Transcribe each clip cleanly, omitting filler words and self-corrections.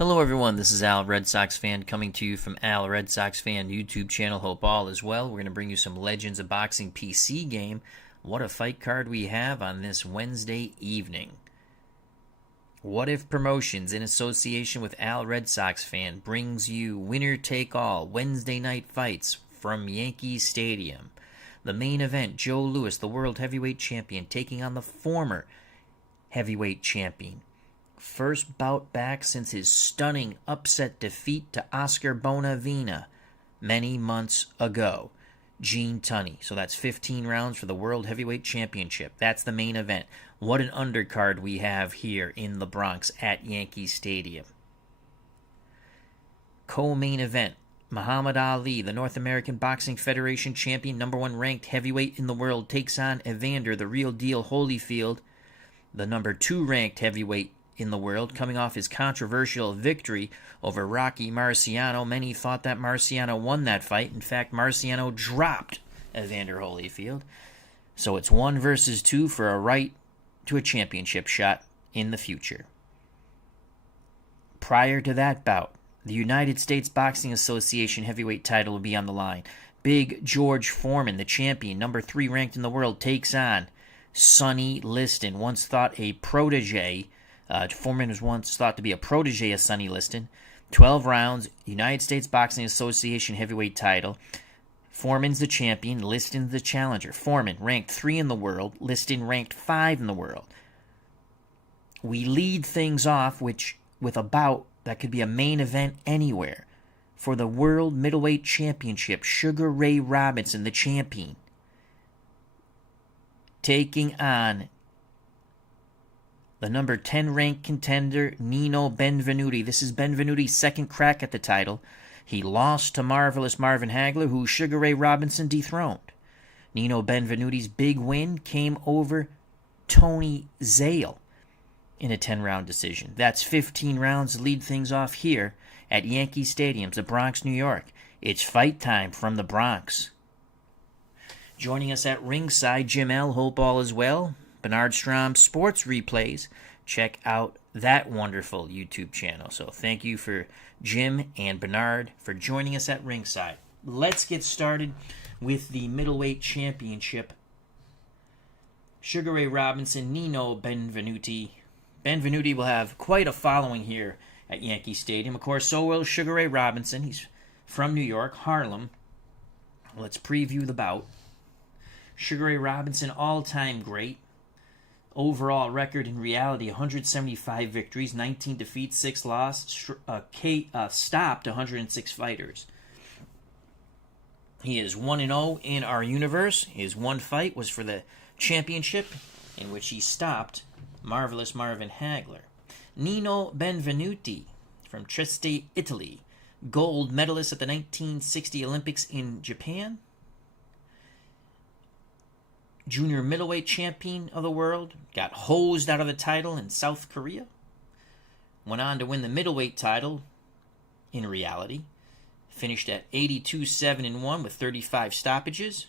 Hello everyone, this is Al, Red Sox fan, coming to you from Al, Red Sox fan YouTube channel. Hope all is well. We're going to bring you some Legends of Boxing PC game. What a fight card we have on this Wednesday evening. What If Promotions, in association with Al, Red Sox fan, brings you winner-take-all Wednesday night fights from Yankee Stadium. The main event, Joe Louis, the world heavyweight champion, taking on the former heavyweight champion. First bout back since his stunning upset defeat to Oscar Bonavena many months ago. Gene Tunney. So that's 15 rounds for the World Heavyweight Championship. That's the main event. What an undercard we have here in the Bronx at Yankee Stadium. Co-main event. Muhammad Ali, the North American Boxing Federation champion, #1 ranked heavyweight in the world, takes on Evander, the real deal Holyfield, the #2 ranked heavyweight in the world, coming off his controversial victory over Rocky Marciano. Many thought that Marciano won that fight. In fact, Marciano dropped Evander Holyfield. So it's 1 versus 2 for a right to a championship shot in the future. Prior to that bout, the United States Boxing Association heavyweight title will be on the line. Big George Foreman, the champion, #3 ranked in the world, takes on Sonny Liston, once thought a protege. Foreman was once thought to be a protege of Sonny Liston. 12 rounds, United States Boxing Association heavyweight title. Foreman's the champion, Liston's the challenger. Foreman ranked 3 in the world, Liston ranked 5 in the world. We lead things off with a bout that could be a main event anywhere. For the World Middleweight Championship, Sugar Ray Robinson, the champion, taking on the #10 ranked contender, Nino Benvenuti. This is Benvenuti's second crack at the title. He lost to Marvelous Marvin Hagler, who Sugar Ray Robinson dethroned. Nino Benvenuti's big win came over Tony Zale in a 10-round decision. That's 15 rounds to lead things off here at Yankee Stadium, the Bronx, New York. It's fight time from the Bronx. Joining us at ringside, Jim L. Hope all is well. Bernard Strom Sports Replays. Check out that wonderful YouTube channel. So thank you for Jim and Bernard for joining us at ringside. Let's get started with the middleweight championship. Sugar Ray Robinson, Nino Benvenuti. Benvenuti will have quite a following here at Yankee Stadium. Of course, so will Sugar Ray Robinson. He's from New York, Harlem. Let's preview the bout. Sugar Ray Robinson, all-time great. Overall record in reality, 175 victories, 19 defeats, 6 losses, stopped 106 fighters. He is 1-0 in our universe. His one fight was for the championship, in which he stopped Marvelous Marvin Hagler. Nino Benvenuti from Trieste, Italy, gold medalist at the 1960 Olympics in Japan. Junior middleweight champion of the world, got hosed out of the title in South Korea. Went on to win the middleweight title in reality. Finished at 82-7-1 with 35 stoppages.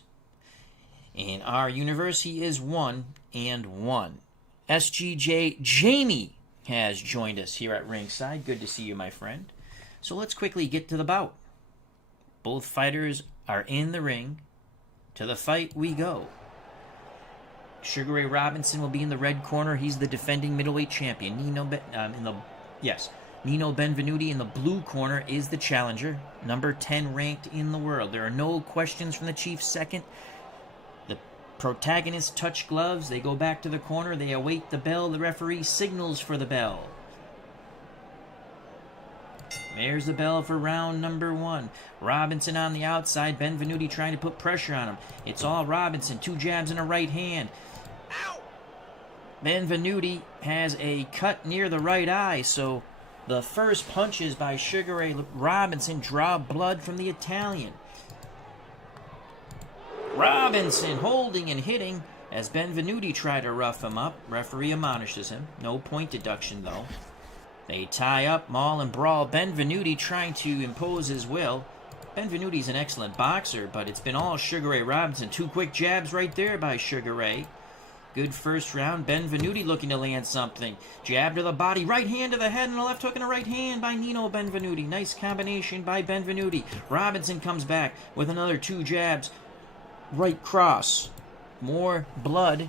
In our universe, he is 1-1. SGJ Jamie has joined us here at ringside. Good to see you, my friend. So let's quickly get to the bout. Both fighters are in the ring. To the fight we go. Sugar Ray Robinson will be in the red corner. He's the defending middleweight champion. Nino Benvenuti in the blue corner is the challenger, #10 ranked in the world. There are no questions from the Chief's second. The protagonists touch gloves. They go back to the corner. They await the bell. The referee signals for the bell. There's the bell for round #1. Robinson on the outside. Benvenuti trying to put pressure on him. It's all Robinson. 2 jabs and a right hand. Ow! Benvenuti has a cut near the right eye, so the first punches by Sugar Ray Robinson draw blood from the Italian. Robinson holding and hitting as Benvenuti tried to rough him up. Referee admonishes him. No point deduction, though. They tie up, maul, and brawl. Benvenuti trying to impose his will. Benvenuti's an excellent boxer, but it's been all Sugar Ray Robinson. 2 quick jabs right there by Sugar Ray. Good first round. Benvenuti looking to land something. Jab to the body, right hand to the head, and a left hook and a right hand by Nino Benvenuti. Nice combination by Benvenuti. Robinson comes back with another 2 jabs. Right cross. More blood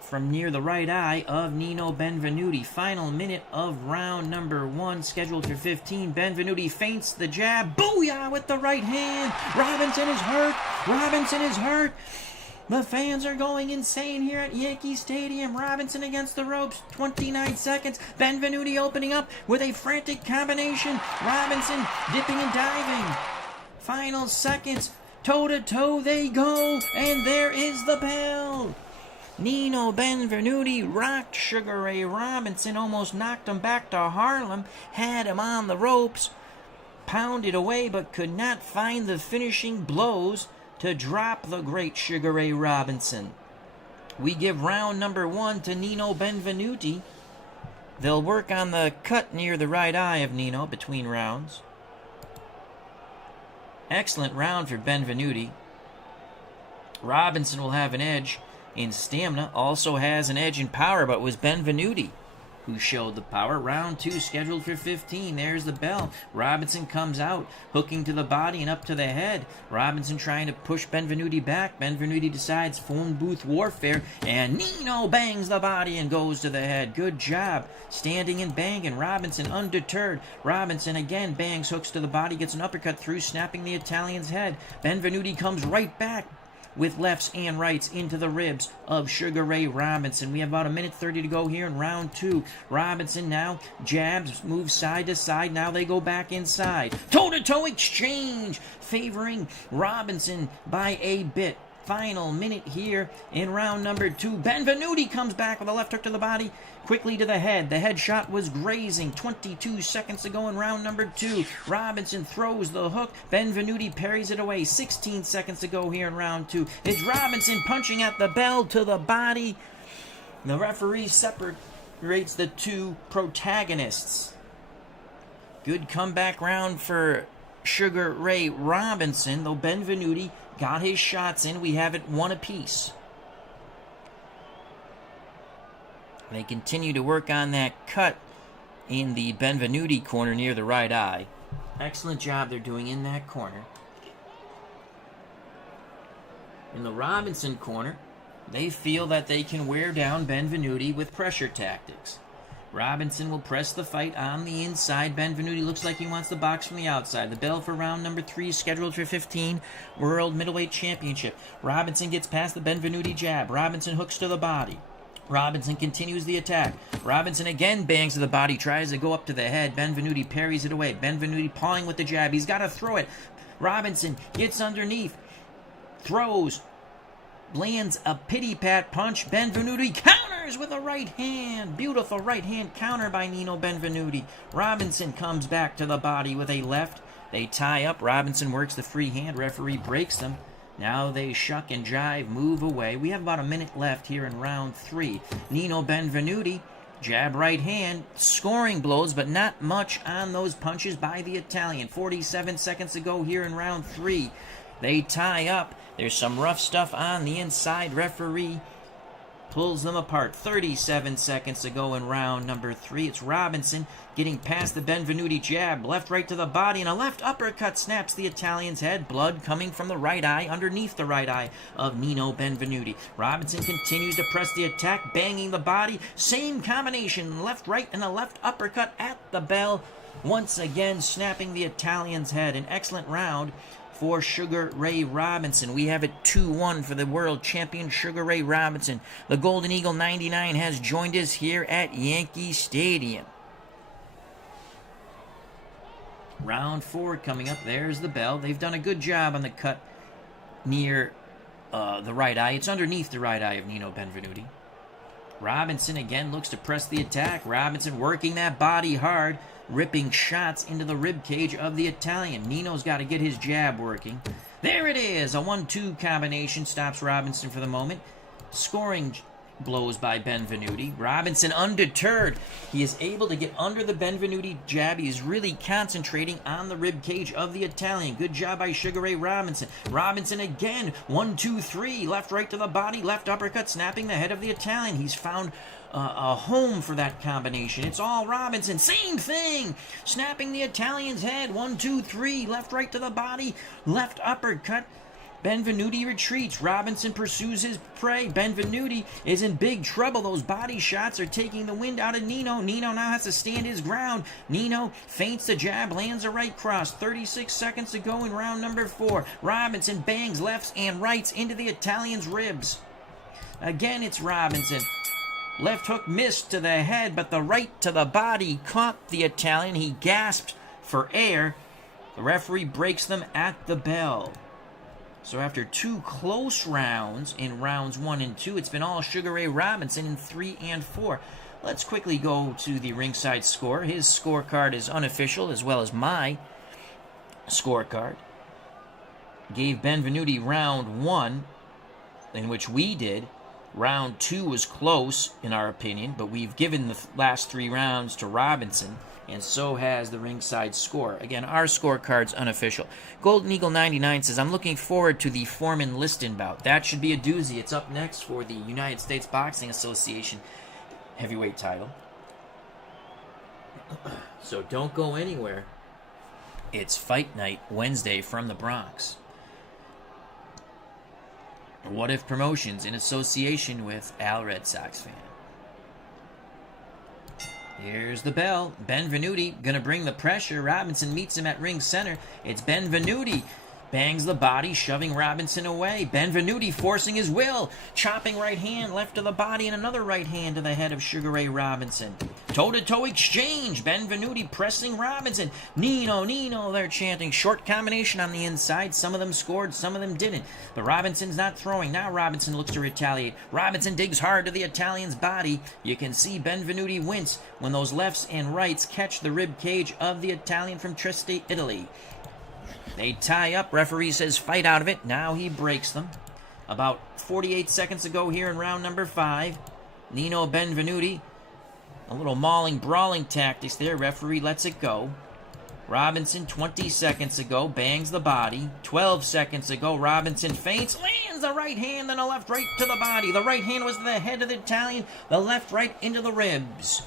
from near the right eye of Nino Benvenuti. Final minute of round number 1, scheduled for 15. Benvenuti feints the jab. Booyah with the right hand. Robinson is hurt. Robinson is hurt. The fans are going insane here at Yankee Stadium. Robinson against the ropes. 29 seconds. Benvenuti opening up with a frantic combination. Robinson dipping and diving. Final seconds. Toe-to-toe they go. And there is the bell. Nino Benvenuti rocked Sugar Ray Robinson. Almost knocked him back to Harlem. Had him on the ropes. Pounded away but could not find the finishing blows to drop the great Sugar Ray Robinson. We give round number 1 to Nino Benvenuti. They'll work on the cut near the right eye of Nino between rounds. Excellent round for Benvenuti. Robinson will have an edge in stamina, also has an edge in power, but it was Benvenuti who showed the power. Round 2 scheduled for 15. There's the bell. Robinson comes out, hooking to the body and up to the head. Robinson trying to push Benvenuti back. Benvenuti decides phone booth warfare, and Nino bangs the body and goes to the head. Good job. Standing and banging. Robinson undeterred. Robinson again bangs, hooks to the body, gets an uppercut through, snapping the Italian's head. Benvenuti comes right back with lefts and rights into the ribs of Sugar Ray Robinson. We have about 1:30 to go here in round 2. Robinson now jabs, moves side to side. Now they go back inside. Toe-to-toe exchange, favoring Robinson by a bit. Final minute here in round number 2. Benvenuti comes back with a left hook to the body, quickly to the head. The headshot was grazing. 22 seconds to go in round number 2. Robinson throws the hook. Benvenuti parries it away. 16 seconds to go here in round 2. It's Robinson punching at the bell to the body. The referee separates the 2 protagonists. Good comeback round for Sugar Ray Robinson, though Benvenuti got his shots in. We have it 1 apiece. They continue to work on that cut in the Benvenuti corner near the right eye. Excellent job they're doing in that corner. In the Robinson corner, they feel that they can wear down Benvenuti with pressure tactics. Robinson will press the fight on the inside. Benvenuti looks like he wants the box from the outside. The bell for round number 3 scheduled for 15. World Middleweight Championship. Robinson gets past the Benvenuti jab. Robinson hooks to the body. Robinson continues the attack. Robinson again bangs to the body, tries to go up to the head. Benvenuti parries it away. Benvenuti pawing with the jab. He's got to throw it. Robinson gets underneath. Throws. Lands a pity-pat punch. Benvenuti counters with a right hand. Beautiful right hand counter by Nino Benvenuti. Robinson comes back to the body with a left. They tie up. Robinson works the free hand. Referee breaks them. Now they shuck and jive, move away. We have about 1 minute left here in round 3. Nino Benvenuti, jab right hand, scoring blows, but not much on those punches by the Italian. 47 seconds to go here in round 3. They tie up. There's some rough stuff on the inside. Referee pulls them apart. 37 seconds to go in round number 3. It's Robinson getting past the Benvenuti jab. Left right to the body, and a left uppercut snaps the Italian's head. Blood coming from the right eye, underneath the right eye of Nino Benvenuti. Robinson continues to press the attack, banging the body. Same combination, left right and a left uppercut at the bell. Once again, snapping the Italian's head. An excellent round for Sugar Ray Robinson. We have it 2-1 for the world champion Sugar Ray Robinson. The Golden Eagle 99 has joined us here at Yankee Stadium. Round 4 coming up. There's the bell. They've done a good job on the cut near the right eye. It's underneath the right eye of Nino Benvenuti. Robinson again looks to press the attack. Robinson working that body hard, ripping shots into the rib cage of the Italian. Nino's got to get his jab working. There it is. A 1-2 combination stops Robinson for the moment. Scoring blows by Benvenuti. Robinson undeterred. He is able to get under the Benvenuti jab. He is really concentrating on the rib cage of the Italian. Good job by Sugar Ray Robinson. Robinson again. 1, 2, 3. Left, right to the body. Left uppercut, snapping the head of the Italian. He's found a home for that combination. It's all Robinson. Same thing. Snapping the Italian's head. 1, 2, 3. Left, right to the body. Left uppercut. Benvenuti retreats. Robinson pursues his prey. Benvenuti is in big trouble. Those body shots are taking the wind out of Nino. Nino now has to stand his ground. Nino feints the jab, lands a right cross. 36 seconds to go in round number 4. Robinson bangs lefts and rights into the Italian's ribs. Again, it's Robinson. Left hook missed to the head, but the right to the body caught the Italian. He gasped for air. The referee breaks them at the bell. So after 2 close rounds in rounds 1 and 2, it's been all Sugar Ray Robinson in 3 and 4. Let's quickly go to the ringside score. His scorecard is unofficial, as well as my scorecard. Gave Benvenuti round 1, in which we did. Round 2 was close, in our opinion, but we've given the last 3 rounds to Robinson, and so has the ringside score. Again, our scorecard's unofficial. Golden Eagle 99 says, I'm looking forward to the Foreman Liston bout. That should be a doozy. It's up next for the United States Boxing Association heavyweight title. So don't go anywhere. It's Fight Night Wednesday from the Bronx. What If Promotions in association with RedSoxFan. Here's the bell. Benvenuti gonna bring the pressure. Robinson meets him at ring center. It's Benvenuti. Bangs the body, shoving Robinson away. Benvenuti forcing his will. Chopping right hand, left to the body, and another right hand to the head of Sugar Ray Robinson. Toe-to-toe exchange. Benvenuti pressing Robinson. Nino, Nino, they're chanting. Short combination on the inside. Some of them scored, some of them didn't. But Robinson's not throwing. Now Robinson looks to retaliate. Robinson digs hard to the Italian's body. You can see Benvenuti wince when those lefts and rights catch the rib cage of the Italian from Trieste, Italy. They tie up. Referee says fight out of it. Now he breaks them. About 48 seconds to go here in round number 5. Nino Benvenuti. A little mauling, brawling tactics there. Referee lets it go. Robinson, 20 seconds to go, bangs the body. 12 seconds to go. Robinson feints, lands a right hand and a left right to the body. The right hand was to the head of the Italian. The left right into the ribs.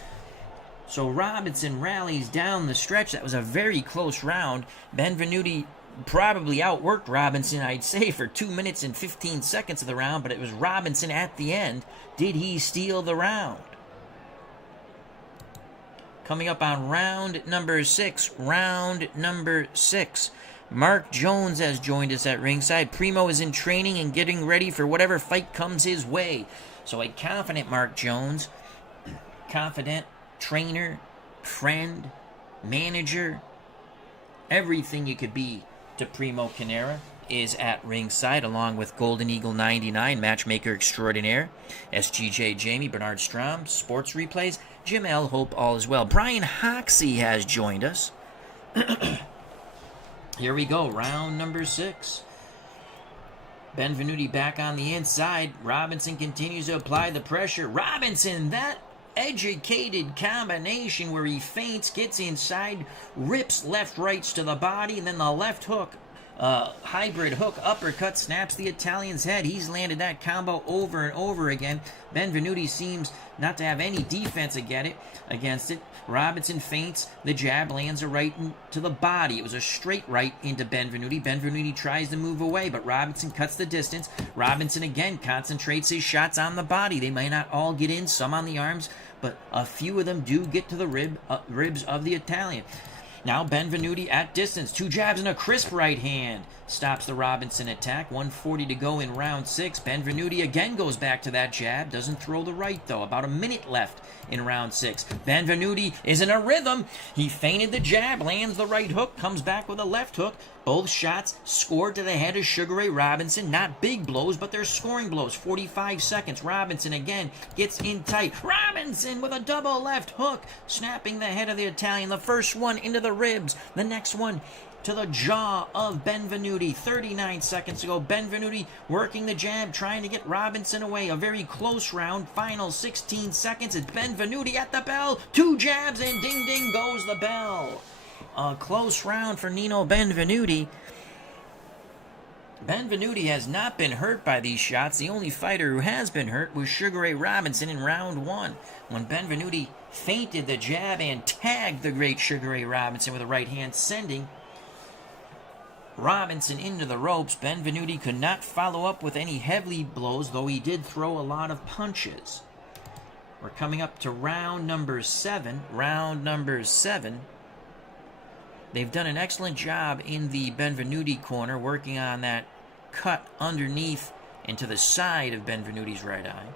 So Robinson rallies down the stretch. That was a very close round. Benvenuti probably outworked Robinson, I'd say, for 2 minutes and 15 seconds of the round, but it was Robinson at the end. Did he steal the round? Coming up on round number 6. Round number 6. Mark Jones has joined us at ringside. Primo is in training and getting ready for whatever fight comes his way. So a confident Mark Jones, confident trainer, friend, manager, everything you could be to Primo Canera is at ringside, along with Golden Eagle 99, matchmaker extraordinaire, SGJ Jamie, Bernard Strom, sports replays, Jim L. Hope, all as well. Brian Hoxie has joined us. Here we go, round number 6. Benvenuti back on the inside. Robinson continues to apply the pressure. Robinson, that educated combination where he feints, gets inside, rips left rights to the body, and then the left hook, hybrid hook uppercut, snaps the Italian's head. He's landed that combo over and over again. Benvenuti seems not to have any defense against it. Robinson feints, the jab lands a right to the body. It was a straight right into Benvenuti. Benvenuti tries to move away, but Robinson cuts the distance. Robinson again concentrates his shots on the body. They may not all get in, some on the arms, but a few of them do get to the ribs of the Italian. Now Benvenuti at distance. 2 jabs and a crisp right hand stops the Robinson attack. 1:40 to go in round 6. Benvenuti again goes back to that jab. Doesn't throw the right, though. About a minute left in round 6. Benvenuti is in a rhythm. He feinted the jab, lands the right hook, comes back with a left hook. Both shots scored to the head of Sugar Ray Robinson. Not big blows, but they're scoring blows. 45 seconds. Robinson again gets in tight. Robinson with a double left hook, snapping the head of the Italian. The first one into the ribs. The next one to the jaw of Benvenuti. 39 seconds ago. Benvenuti working the jab, trying to get Robinson away. A very close round. Final 16 seconds. It's Benvenuti at the bell. 2 jabs, and ding ding goes the bell. A close round for Nino Benvenuti. Benvenuti has not been hurt by these shots. The only fighter who has been hurt was Sugar Ray Robinson in round 1, when Benvenuti feinted the jab and tagged the great Sugar Ray Robinson with a right hand, sending Robinson into the ropes. Benvenuti could not follow up with any heavy blows, though he did throw a lot of punches. We're coming up to round number 7. Round number 7. They've done an excellent job in the Benvenuti corner, working on that cut underneath and to the side of Benvenuti's right eye.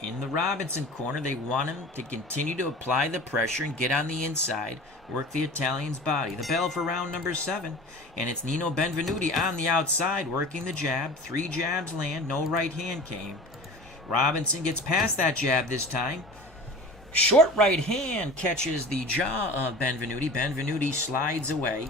In the Robinson corner, they want him to continue to apply the pressure and get on the inside, work the Italian's body. The bell for round number 7, and it's Nino Benvenuti on the outside, working the jab. 3 jabs land, no right hand came. Robinson gets past that jab this time. Short right hand catches the jaw of Benvenuti. Benvenuti slides away.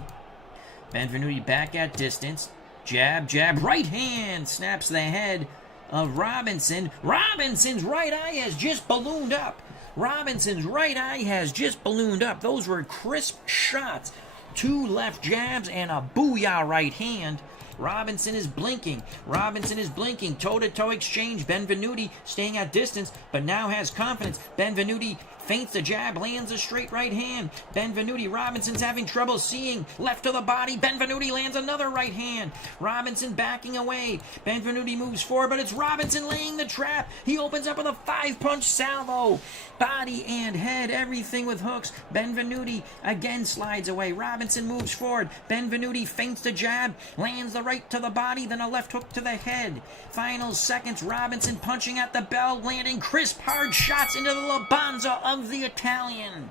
Benvenuti back at distance. Jab, jab, right hand snaps the head of Robinson. Robinson's right eye has just ballooned up. Robinson's right eye has just ballooned up. Those were crisp shots. 2 left jabs and a booyah right hand. Robinson is blinking. Robinson is blinking. Toe-to-toe exchange. Benvenuti staying at distance, but now has confidence. Benvenuti feints the jab, lands a straight right hand. Benvenuti, Robinson's having trouble seeing. Left to the body. Benvenuti lands another right hand. Robinson backing away. Benvenuti moves forward, but it's Robinson laying the trap. He opens up with a 5-punch salvo. Body and head, everything with hooks. Benvenuti again slides away. Robinson moves forward. Benvenuti feints the jab, lands the right to the body, then a left hook to the head. Final seconds, Robinson punching at the bell, landing crisp, hard shots into the labanza of the Italian.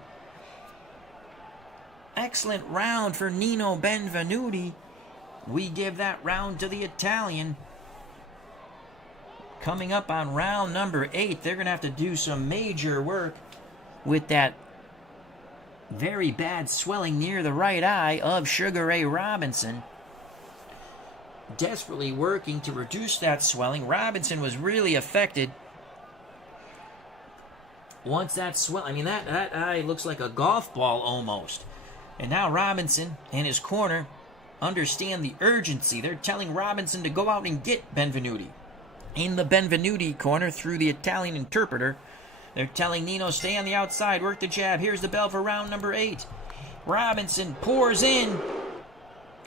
Excellent round for Nino Benvenuti. We give that round to the Italian. Coming up on round number 8, they're going to have to do some major work with that very bad swelling near the right eye of Sugar Ray Robinson. Desperately working to reduce that swelling. Robinson was really affected. Once that that eye looks like a golf ball almost. And now Robinson and his corner understand the urgency. They're telling Robinson to go out and get Benvenuti. In the Benvenuti corner, through the Italian interpreter, they're telling Nino, stay on the outside, work the jab. Here's the bell for round number 8. Robinson pours in.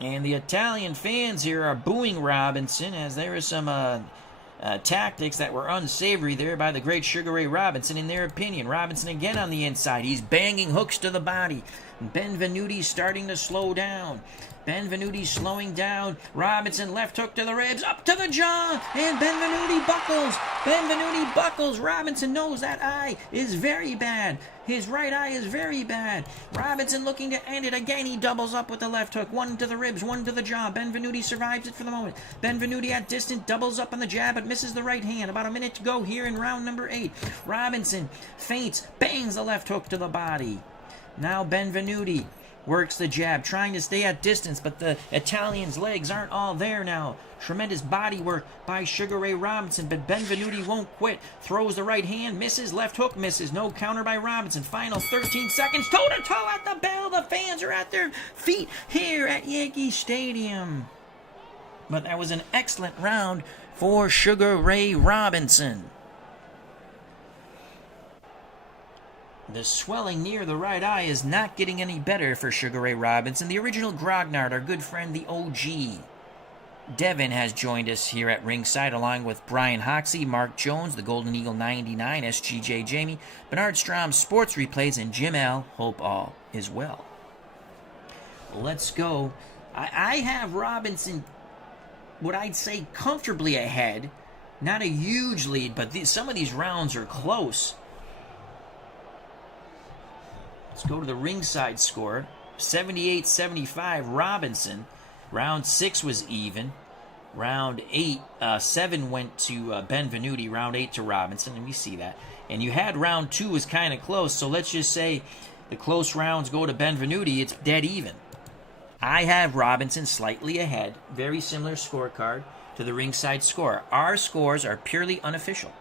And the Italian fans here are booing Robinson, as there are some tactics that were unsavory there by the great Sugar Ray Robinson, in their opinion. Robinson again on the inside. He's banging hooks to the body. Benvenuti starting to slow down. Benvenuti slowing down. Robinson left hook to the ribs, up to the jaw, and Benvenuti buckles. Benvenuti buckles. Robinson knows that eye is very bad. His right eye is very bad. Robinson looking to end it again. He doubles up with the left hook. 1 to the ribs, 1 to the jaw. Benvenuti survives it for the moment. Benvenuti at distance doubles up on the jab, but misses the right hand. About a minute to go here in round number 8. Robinson feints, bangs the left hook to the body. Now Benvenuti works the jab, trying to stay at distance, but the Italian's legs aren't all there now. Tremendous body work by Sugar Ray Robinson, but Benvenuti won't quit. Throws the right hand, misses, left hook misses. No counter by Robinson. Final 13 seconds, toe-to-toe at the bell. The fans are at their feet here at Yankee Stadium. But that was an excellent round for Sugar Ray Robinson. The swelling near the right eye is not getting any better for Sugar Ray Robinson. The original Grognard, our good friend, the OG, Devin, has joined us here at ringside, along with Brian Hoxie, Mark Jones, the Golden Eagle 99, SGJ Jamie, Bernard Strom, Sports Replays, and Jim L. Hope all is well. Let's go. I have Robinson, what I'd say, comfortably ahead. Not a huge lead, but some of these rounds are close. Let's go to the ringside score. 78-75 Robinson. Round 6 was even. Round 7 went to Benvenuti. Round 8 to Robinson, and we see that. And you had round 2 was kind of close, so let's just say the close rounds go to Benvenuti. It's dead even. I have Robinson slightly ahead. Very similar scorecard to the ringside score. Our scores are purely unofficial.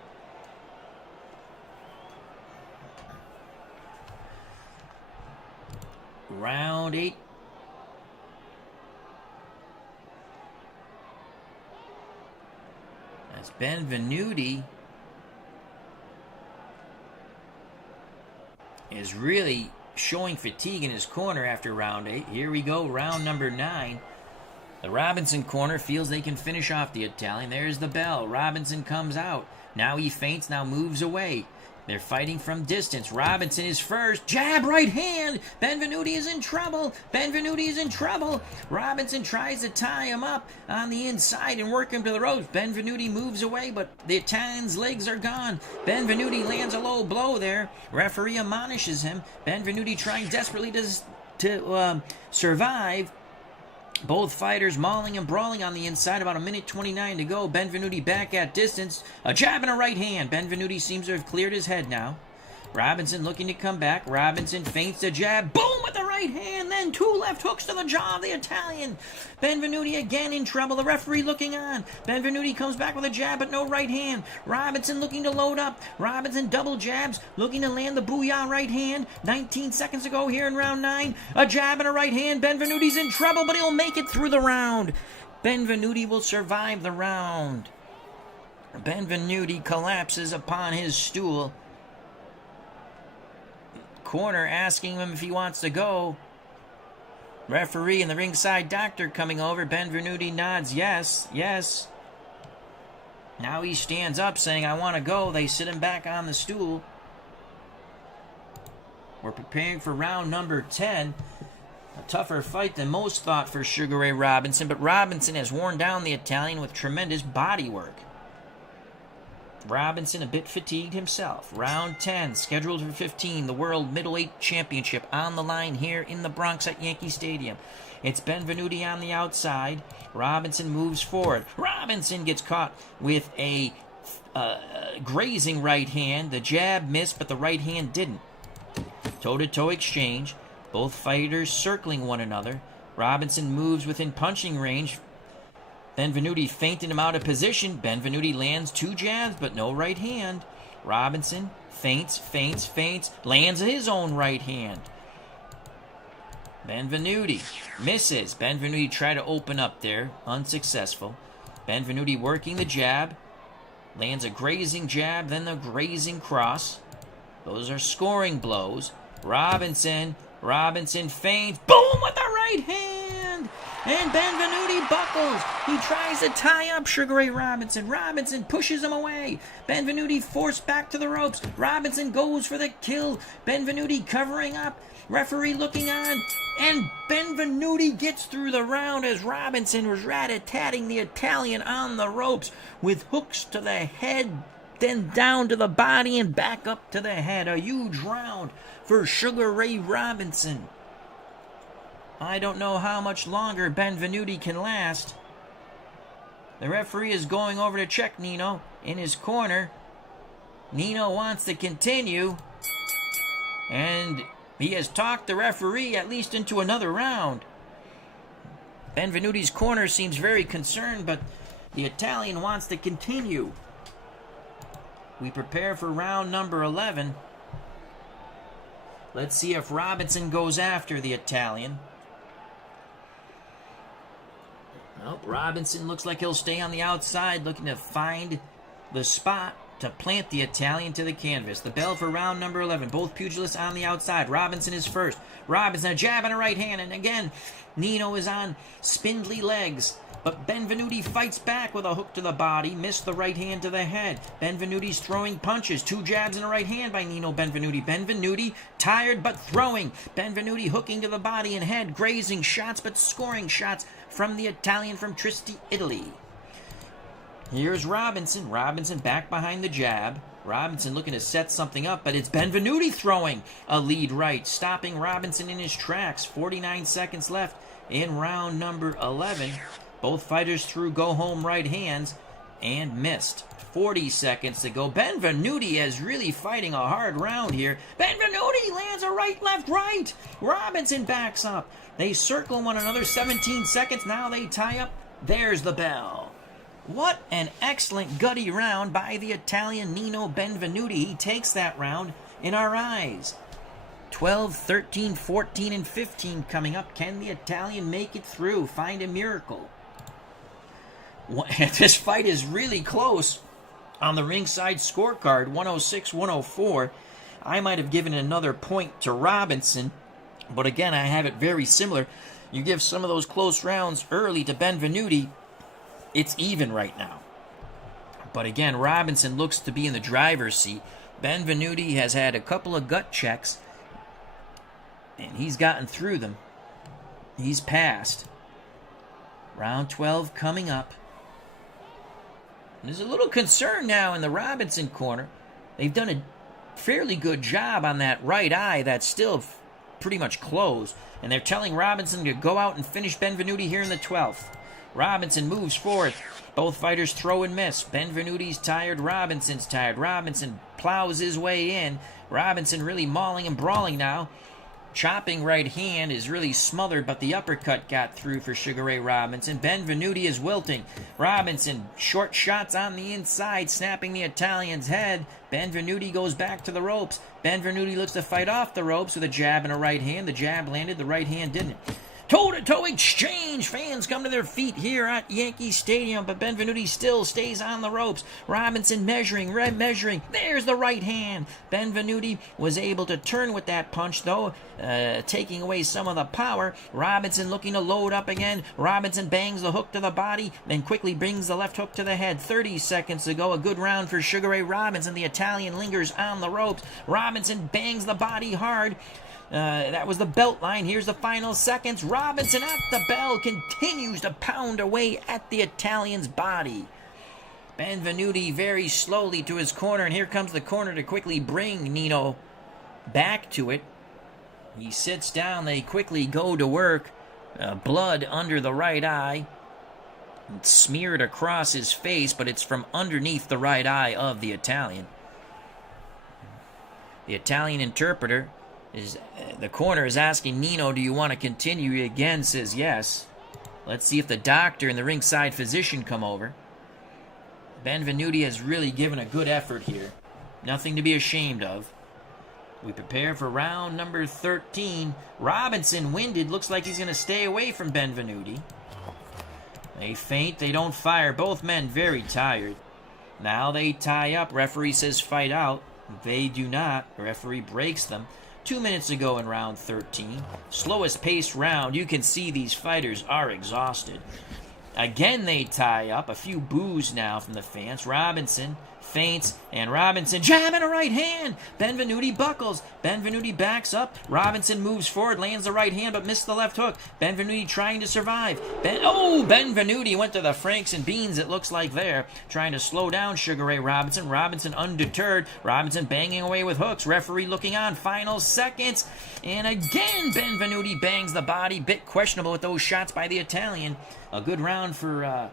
Round 8. As Benvenuti is really showing fatigue in his corner after round 8. Here we go, round number 9. The Robinson corner feels they can finish off the Italian. There's the bell. Robinson comes out. Now he feints, now moves away. They're fighting from distance. Robinson is first. Jab, right hand. Benvenuti is in trouble. Benvenuti is in trouble. Robinson tries to tie him up on the inside and work him to the ropes. Benvenuti moves away, but the Italian's legs are gone. Benvenuti lands a low blow there. Referee admonishes him. Benvenuti trying desperately to survive. Both fighters mauling and brawling on the inside. About 1:29 to go. Benvenuti back at distance. A jab and a right hand. Benvenuti seems to have cleared his head now. Robinson looking to come back. Robinson feints a jab. Boom with the right hand. Then 2 left hooks to the jaw of the Italian. Benvenuti again in trouble. The referee looking on. Benvenuti comes back with a jab but no right hand. Robinson looking to load up. Robinson double jabs. Looking to land the booyah right hand. 19 seconds to go here in round 9. A jab and a right hand. Benvenuti's in trouble, but he'll make it through the round. Benvenuti will survive the round. Benvenuti collapses upon his stool. Corner asking him if he wants to go. Referee and the ringside doctor coming over. Benvenuti nods yes, yes. Now he stands up saying, I want to go. They sit him back on the stool. We're preparing for round number 10. A tougher fight than most thought for Sugar Ray Robinson, but Robinson has worn down the Italian with tremendous body work. Robinson a bit fatigued himself. Round 10, scheduled for 15, the World Middleweight Championship on the line here in the Bronx at Yankee Stadium. It's Benvenuti on the outside. Robinson moves forward. Robinson gets caught with a grazing right hand. The jab missed, but the right hand didn't. Toe-to-toe exchange. Both fighters circling one another. Robinson moves within punching range. Benvenuti feinted him out of position. Benvenuti lands 2 jabs, but no right hand. Robinson feints, lands his own right hand. Benvenuti misses. Benvenuti tried to open up there, unsuccessful. Benvenuti working the jab, lands a grazing jab, then the grazing cross. Those are scoring blows. Robinson feints, boom with the right hand! And Benvenuti buckles. He tries to tie up Sugar Ray Robinson. Robinson pushes him away. Benvenuti forced back to the ropes. Robinson goes for the kill. Benvenuti covering up. Referee looking on. And Benvenuti gets through the round as Robinson was rat-a-tatting the Italian on the ropes with hooks to the head, then down to the body and back up to the head. A huge round for Sugar Ray Robinson. I don't know how much longer Benvenuti can last. The referee is going over to check Nino in his corner. Nino wants to continue. And he has talked the referee at least into another round. Benvenuti's corner seems very concerned, but the Italian wants to continue. We prepare for round number 11. Let's see if Robinson goes after the Italian. Well, Robinson looks like he'll stay on the outside, looking to find the spot to plant the Italian to the canvas. The bell for round number 11. Both pugilists on the outside. Robinson is first. Robinson, a jab and a right hand. And again, Nino is on spindly legs. But Benvenuti fights back with a hook to the body. Missed the right hand to the head. Benvenuti's throwing punches. 2 jabs and a right hand by Nino Benvenuti. Benvenuti tired but throwing. Benvenuti hooking to the body and head. Grazing shots but scoring shots from the Italian from Trieste, Italy. Here's Robinson. Robinson back behind the jab. Robinson looking to set something up, but it's Benvenuti throwing a lead right, stopping Robinson in his tracks. 49 seconds left in round number 11. Both fighters threw go-home right hands and missed. 40 seconds to go. Benvenuti is really fighting a hard round here. Benvenuti Benvenuti lands a right, left, right. Robinson backs up. They circle one another, 17 seconds. Now they tie up. There's the bell. What an excellent gutty round by the Italian Nino Benvenuti. He takes that round in our eyes. 12, 13, 14, and 15 coming up. Can the Italian make it through? Find a miracle. This fight is really close on the ringside scorecard, 106-104. I might have given another point to Robinson, but again, I have it very similar. You give some of those close rounds early to Benvenuti, it's even right now. But again, Robinson looks to be in the driver's seat. Benvenuti has had a couple of gut checks, and he's gotten through them. He's passed. Round 12 coming up. There's a little concern now in the Robinson corner. They've done a fairly good job on that right eye that's still pretty much closed. And they're telling Robinson to go out and finish Benvenuti here in the 12th. Robinson moves forward. Both fighters throw and miss. Benvenuti's tired. Robinson's tired. Robinson plows his way in. Robinson really mauling and brawling now. Chopping right hand is really smothered, but the uppercut got through for Sugar Ray Robinson. Benvenuti is wilting. Robinson, short shots on the inside, snapping the Italian's head. Benvenuti goes back to the ropes. Benvenuti looks to fight off the ropes with a jab and a right hand. The jab landed, the right hand didn't. Toe-to-toe exchange. Fans come to their feet here at Yankee Stadium, but Benvenuti still stays on the ropes. Robinson measuring, measuring. There's the right hand. Benvenuti was able to turn with that punch, though, taking away some of the power. Robinson looking to load up again. Robinson bangs the hook to the body, then quickly brings the left hook to the head. 30 seconds to go. A good round for Sugar Ray Robinson. The Italian lingers on the ropes. Robinson bangs the body hard. That was the belt line. Here's the final seconds. Robinson at the bell continues to pound away at the Italian's body. Benvenuti very slowly to his corner, and here comes the corner to quickly bring Nino back to it. He sits down. They quickly go to work. Blood under the right eye. It's smeared across his face, but it's from underneath the right eye of the Italian. The Italian interpreter the corner is asking Nino, do you want to continue? He again says yes. Let's see if the doctor and the ringside physician come over. Benvenuti has really given a good effort here. Nothing to be ashamed of. We prepare for round number 13. Robinson, winded, looks like he's going to stay away from Benvenuti. They feint, they don't fire. Both men very tired. Now they tie up. Referee says fight out. They do not. The referee breaks them. 2 minutes ago in round 13. Slowest paced round. You can see these fighters are exhausted. Again they tie up. A few boos now from the fans. Robinson feints, and Robinson jab and a right hand. Benvenuti buckles. Benvenuti backs up. Robinson moves forward, lands the right hand, but missed the left hook. Benvenuti trying to survive. Benvenuti went to the Franks and Beans, it looks like there. Trying to slow down Sugar Ray Robinson. Robinson undeterred. Robinson banging away with hooks. Referee looking on. Final seconds. And again, Benvenuti bangs the body. Bit questionable with those shots by the Italian. A good round for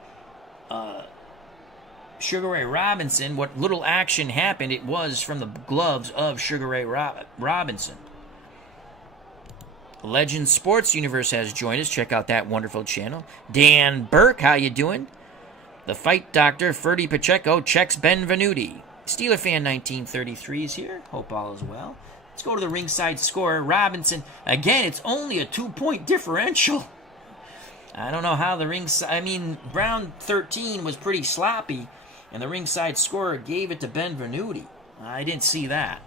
Sugar Ray Robinson. What little action happened, it was from the gloves of Sugar Ray Robinson. Legend Sports Universe has joined us. Check out that wonderful channel. Dan Burke, how you doing? The Fight Doctor, Ferdy Pacheco, checks Benvenuti. Steeler Fan 1933 is here. Hope all is well. Let's go to the ringside score. Robinson, again, it's only a 2-point differential. I don't know how the round 13 was pretty sloppy, and the ringside scorer gave it to Benvenuti. I didn't see that.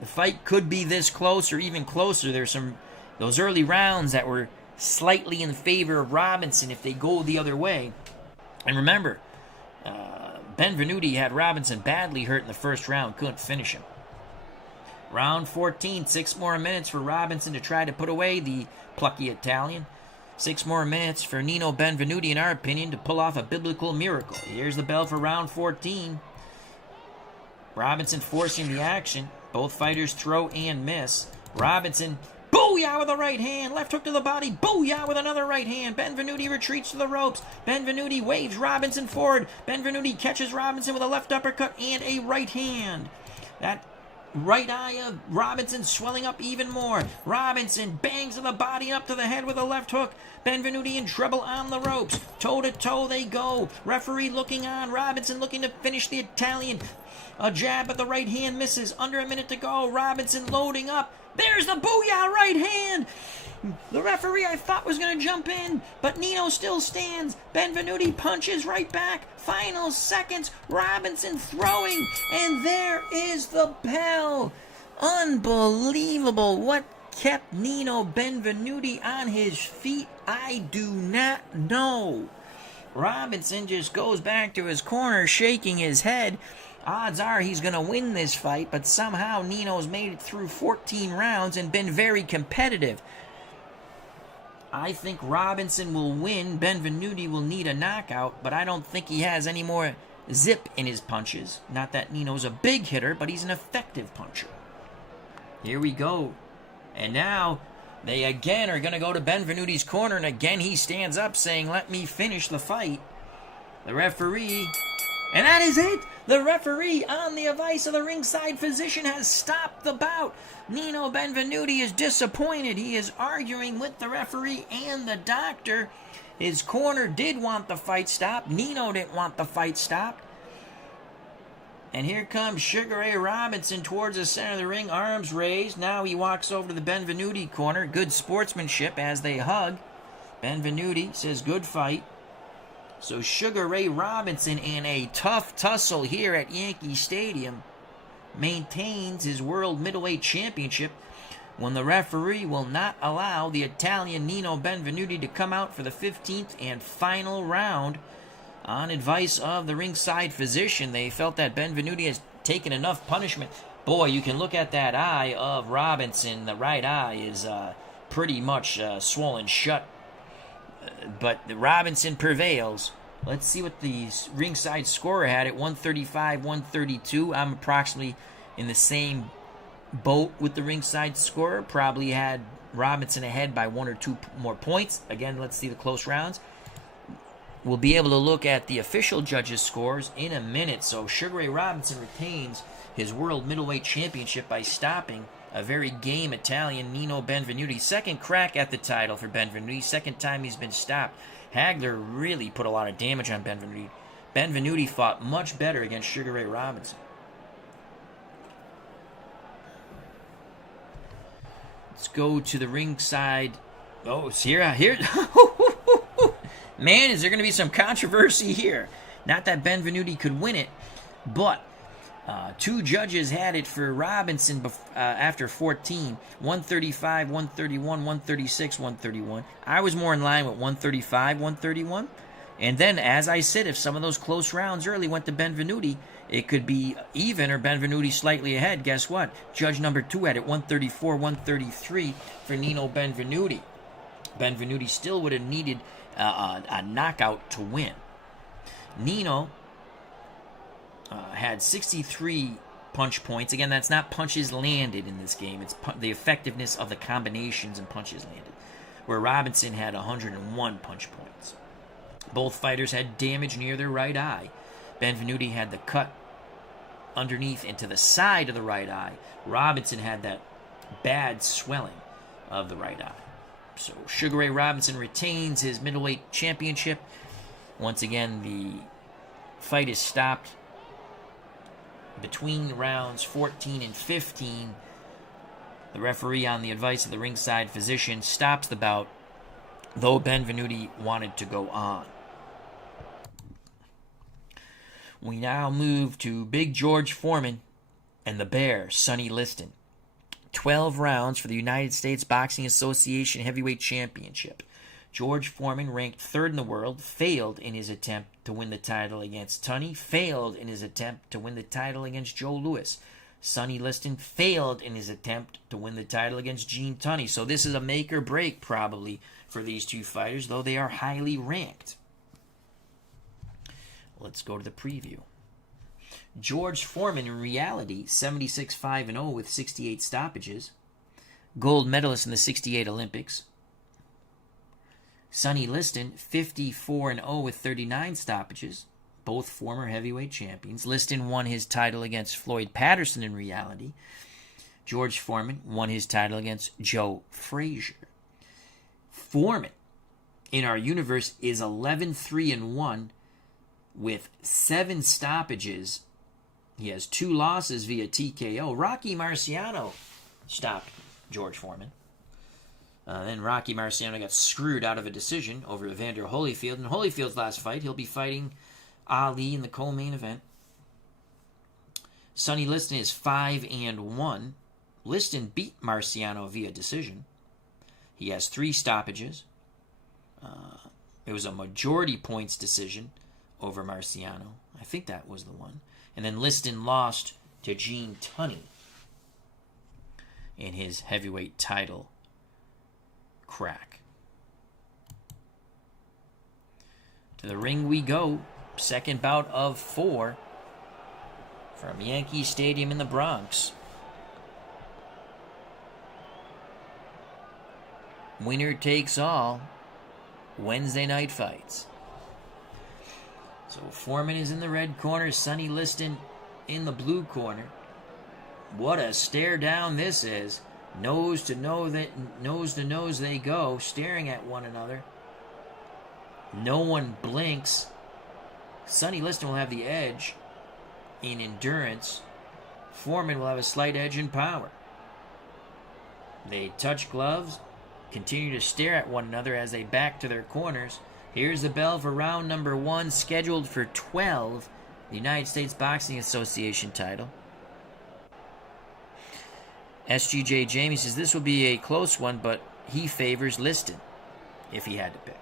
The fight could be this close or even closer. There's those early rounds that were slightly in favor of Robinson if they go the other way. And remember, Benvenuti had Robinson badly hurt in the first round, couldn't finish him. Round 14, 6 more minutes for Robinson to try to put away the plucky Italian. 6 more minutes for Nino Benvenuti, in our opinion, to pull off a biblical miracle. Here's the bell for round 14. Robinson forcing the action. Both fighters throw and miss. Robinson, booyah with a right hand. Left hook to the body. Booyah with another right hand. Benvenuti retreats to the ropes. Benvenuti waves Robinson forward. Benvenuti catches Robinson with a left uppercut and a right hand. That right eye of Robinson swelling up even more. Robinson bangs to the body up to the head with a left hook. Benvenuti in trouble on the ropes. Toe to toe they go. Referee looking on. Robinson looking to finish the Italian. A jab at the right hand misses. Under a minute to go. Robinson loading up. There's the booyah right hand. The referee I thought was going to jump in, but Nino still stands. Benvenuti punches right back. Final seconds. Robinson throwing, and there is the bell. Unbelievable. What kept Nino Benvenuti on his feet, I do not know. Robinson just goes back to his corner shaking his head. Odds are he's going to win this fight, but somehow Nino's made it through 14 rounds and been very competitive. I think Robinson will win. Benvenuti will need a knockout, but I don't think he has any more zip in his punches. Not that Nino's a big hitter, but he's an effective puncher. Here we go. And now they again are going to go to Benvenuti's corner, and again he stands up saying, "Let me finish the fight." The referee... And that is it! The referee, on the advice of the ringside physician, has stopped the bout. Nino Benvenuti is disappointed. He is arguing with the referee and the doctor. His corner did want the fight stopped. Nino didn't want the fight stopped. And here comes Sugar Ray Robinson towards the center of the ring, arms raised. Now he walks over to the Benvenuti corner. Good sportsmanship as they hug. Benvenuti says, "Good fight." So Sugar Ray Robinson, in a tough tussle here at Yankee Stadium, maintains his World Middleweight Championship when the referee will not allow the Italian Nino Benvenuti to come out for the 15th and final round. On advice of the ringside physician, they felt that Benvenuti has taken enough punishment. Boy, you can look at that eye of Robinson. The right eye is pretty much swollen shut. But Robinson prevails. Let's see what the ringside scorer had at 135-132. I'm approximately in the same boat with the ringside scorer. Probably had Robinson ahead by 1 or 2 more points. Again, let's see the close rounds. We'll be able to look at the official judges' scores in a minute. So Sugar Ray Robinson retains his World Middleweight Championship by stopping a very game Italian Nino Benvenuti. Second crack at the title for Benvenuti. Second time he's been stopped. Hagler really put a lot of damage on Benvenuti. Benvenuti fought much better against Sugar Ray Robinson. Let's go to the ringside. Oh, it's here. Man, is there going to be some controversy here? Not that Benvenuti could win it, but 2 judges had it for Robinson after 14. 135, 131, 136, 131. I was more in line with 135, 131. And then, as I said, if some of those close rounds early went to Benvenuti, it could be even or Benvenuti slightly ahead. Guess what? Judge number 2 had it 134, 133 for Nino Benvenuti. Benvenuti still would have needed a knockout to win. Nino had 63 punch points. Again, that's not punches landed in this game. It's the effectiveness of the combinations and punches landed. Where Robinson had 101 punch points. Both fighters had damage near their right eye. Benvenuti had the cut underneath and to the side of the right eye. Robinson had that bad swelling of the right eye. So Sugar Ray Robinson retains his middleweight championship. Once again, the fight is stopped between rounds 14 and 15. The referee, on the advice of the ringside physician, stops the bout, though Benvenuti wanted to go on. We now move to Big George Foreman and the Bear, Sonny Liston. 12 rounds for the United States Boxing Association Heavyweight Championship. George Foreman, ranked 3rd in the world, failed in his attempt to win the title against Tunney, failed in his attempt to win the title against Joe Louis. Sonny Liston failed in his attempt to win the title against Gene Tunney. So this is a make or break probably for these two fighters, though they are highly ranked. Let's go to the preview. George Foreman, in reality, 76-5-0 with 68 stoppages. Gold medalist in the 68 Olympics. Sonny Liston, 54-0 with 39 stoppages. both former heavyweight champions. Liston won his title against Floyd Patterson in reality. George Foreman won his title against Joe Frazier. Foreman, in our universe, is 11-3-1 with 7 stoppages. He has 2 losses via TKO. Rocky Marciano stopped George Foreman. Then Rocky Marciano got screwed out of a decision over Evander Holyfield. In Holyfield's last fight, he'll be fighting Ali in the co-main event. Sonny Liston is 5-1. Liston beat Marciano via decision. He has 3 stoppages. It was a majority points decision over Marciano. I think that was the one. And then Liston lost to Gene Tunney in his heavyweight title crack. To the ring we go. Second bout of 4 from Yankee Stadium in the Bronx. Winner takes all. Wednesday night fights. So Foreman is in the red corner. Sonny Liston in the blue corner. What a stare down this is. Nose to nose they go, staring at one another. No one blinks. Sonny Liston will have the edge in endurance. Foreman will have a slight edge in power. They touch gloves, continue to stare at one another as they back to their corners. Here's the bell for round number 1, scheduled for 12, the United States Boxing Association title. SGJ Jamie says this will be a close one, but he favors Liston if he had to pick.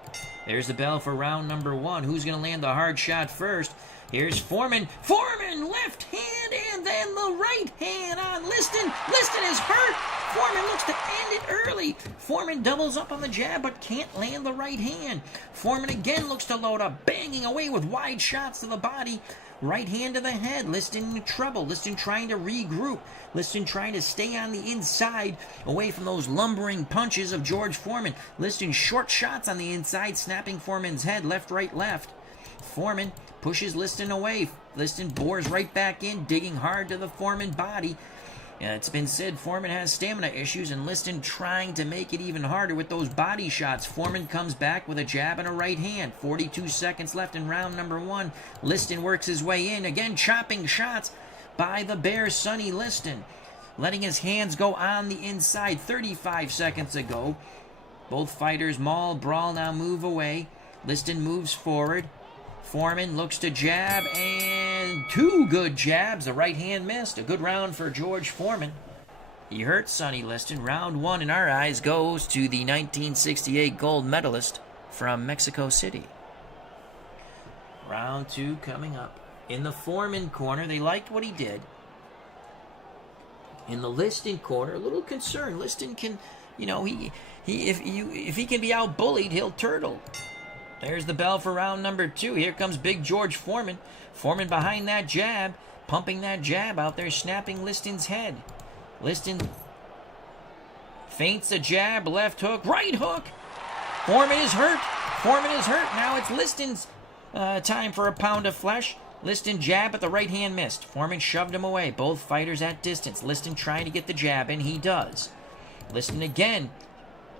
There's the bell for round number 1. Who's going to land the hard shot first? Here's Foreman. Foreman, left hand, and then the right hand on Liston. Liston is hurt. Foreman looks to end it early. Foreman doubles up on the jab, but can't land the right hand. Foreman again looks to load up, banging away with wide shots to the body. Right hand to the head. Liston in trouble. Liston trying to regroup. Liston trying to stay on the inside, away from those lumbering punches of George Foreman. Liston short shots on the inside, snapping Foreman's head, left, right, left. Foreman pushes Liston away. Liston bores right back in, digging hard to the Foreman body. It's been said Foreman has stamina issues, and Liston trying to make it even harder with those body shots. Foreman comes back with a jab and a right hand. 42 seconds left in round number 1. Liston works his way in, again chopping shots by the Bear Sonny Liston, letting his hands go on the inside. 35 seconds ago. Both fighters maul, brawl, now move away. Liston moves forward. Foreman looks to jab, and 2 good jabs. The right hand missed. A good round for George Foreman. He hurt Sonny Liston. Round 1 in our eyes goes to the 1968 gold medalist from Mexico City. Round 2 coming up. In the Foreman corner, they liked what he did. In the Liston corner, a little concern. Liston can, if he can be out-bullied, he'll turtle. There's the bell for round number 2. Here comes big George Foreman. Foreman behind that jab, pumping that jab out there, snapping Liston's head. Liston feints a jab, left hook, right hook. Foreman is hurt. Foreman is hurt. Now it's Liston's time for a pound of flesh. Liston jab, but the right hand missed. Foreman shoved him away. Both fighters at distance. Liston trying to get the jab, and he does. Liston again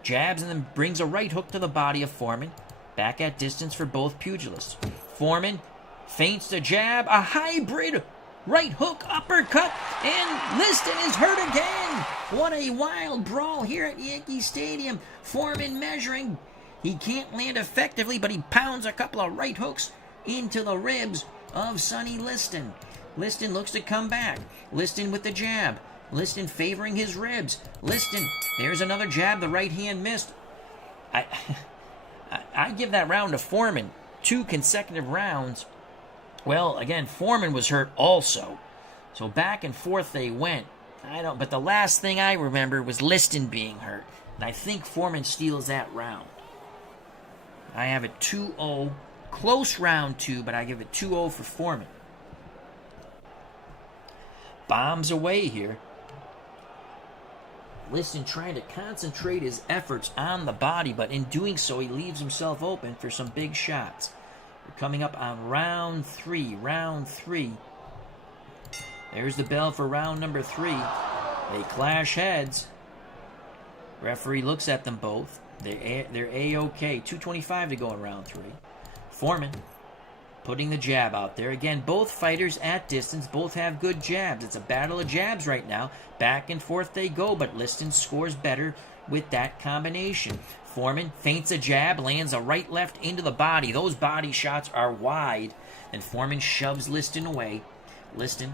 jabs and then brings a right hook to the body of Foreman. Back at distance for both pugilists. Foreman feints the jab, a hybrid right hook uppercut, and Liston is hurt again. What a wild brawl here at Yankee Stadium. Foreman measuring. He can't land effectively, but he pounds a couple of right hooks into the ribs of Sonny Liston. Liston looks to come back. Liston with the jab. Liston favoring his ribs. Liston, there's another jab. The right hand missed. I give that round to Foreman. 2 consecutive rounds. Well, again, Foreman was hurt also. So back and forth they went. But the last thing I remember was Liston being hurt. And I think Foreman steals that round. I have it 2-0. Close round 2, but I give it 2-0 for Foreman. Bombs away here. Liston trying to concentrate his efforts on the body, but in doing so, he leaves himself open for some big shots. We're coming up on round three. There's the bell for round number 3. They clash heads. Referee looks at them both. They're A-OK. 2:25 to go in round 3. Foreman putting the jab out there. Again, both fighters at distance. Both have good jabs. It's a battle of jabs right now. Back and forth they go, but Liston scores better with that combination. Foreman feints a jab, lands a right-left into the body. Those body shots are wide, and Foreman shoves Liston away. Liston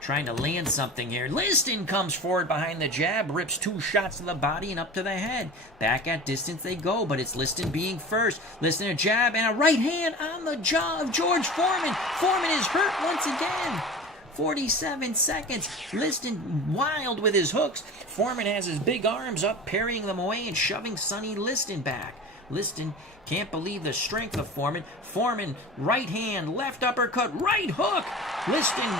trying to land something here. Liston comes forward behind the jab, rips 2 shots to the body and up to the head. Back at distance they go, but it's Liston being first. Liston a jab and a right hand on the jaw of George Foreman. Foreman is hurt once again. 47 seconds. Liston wild with his hooks. Foreman has his big arms up, parrying them away and shoving Sonny Liston back. Liston can't believe the strength of Foreman. Foreman, right hand, left uppercut, right hook. Liston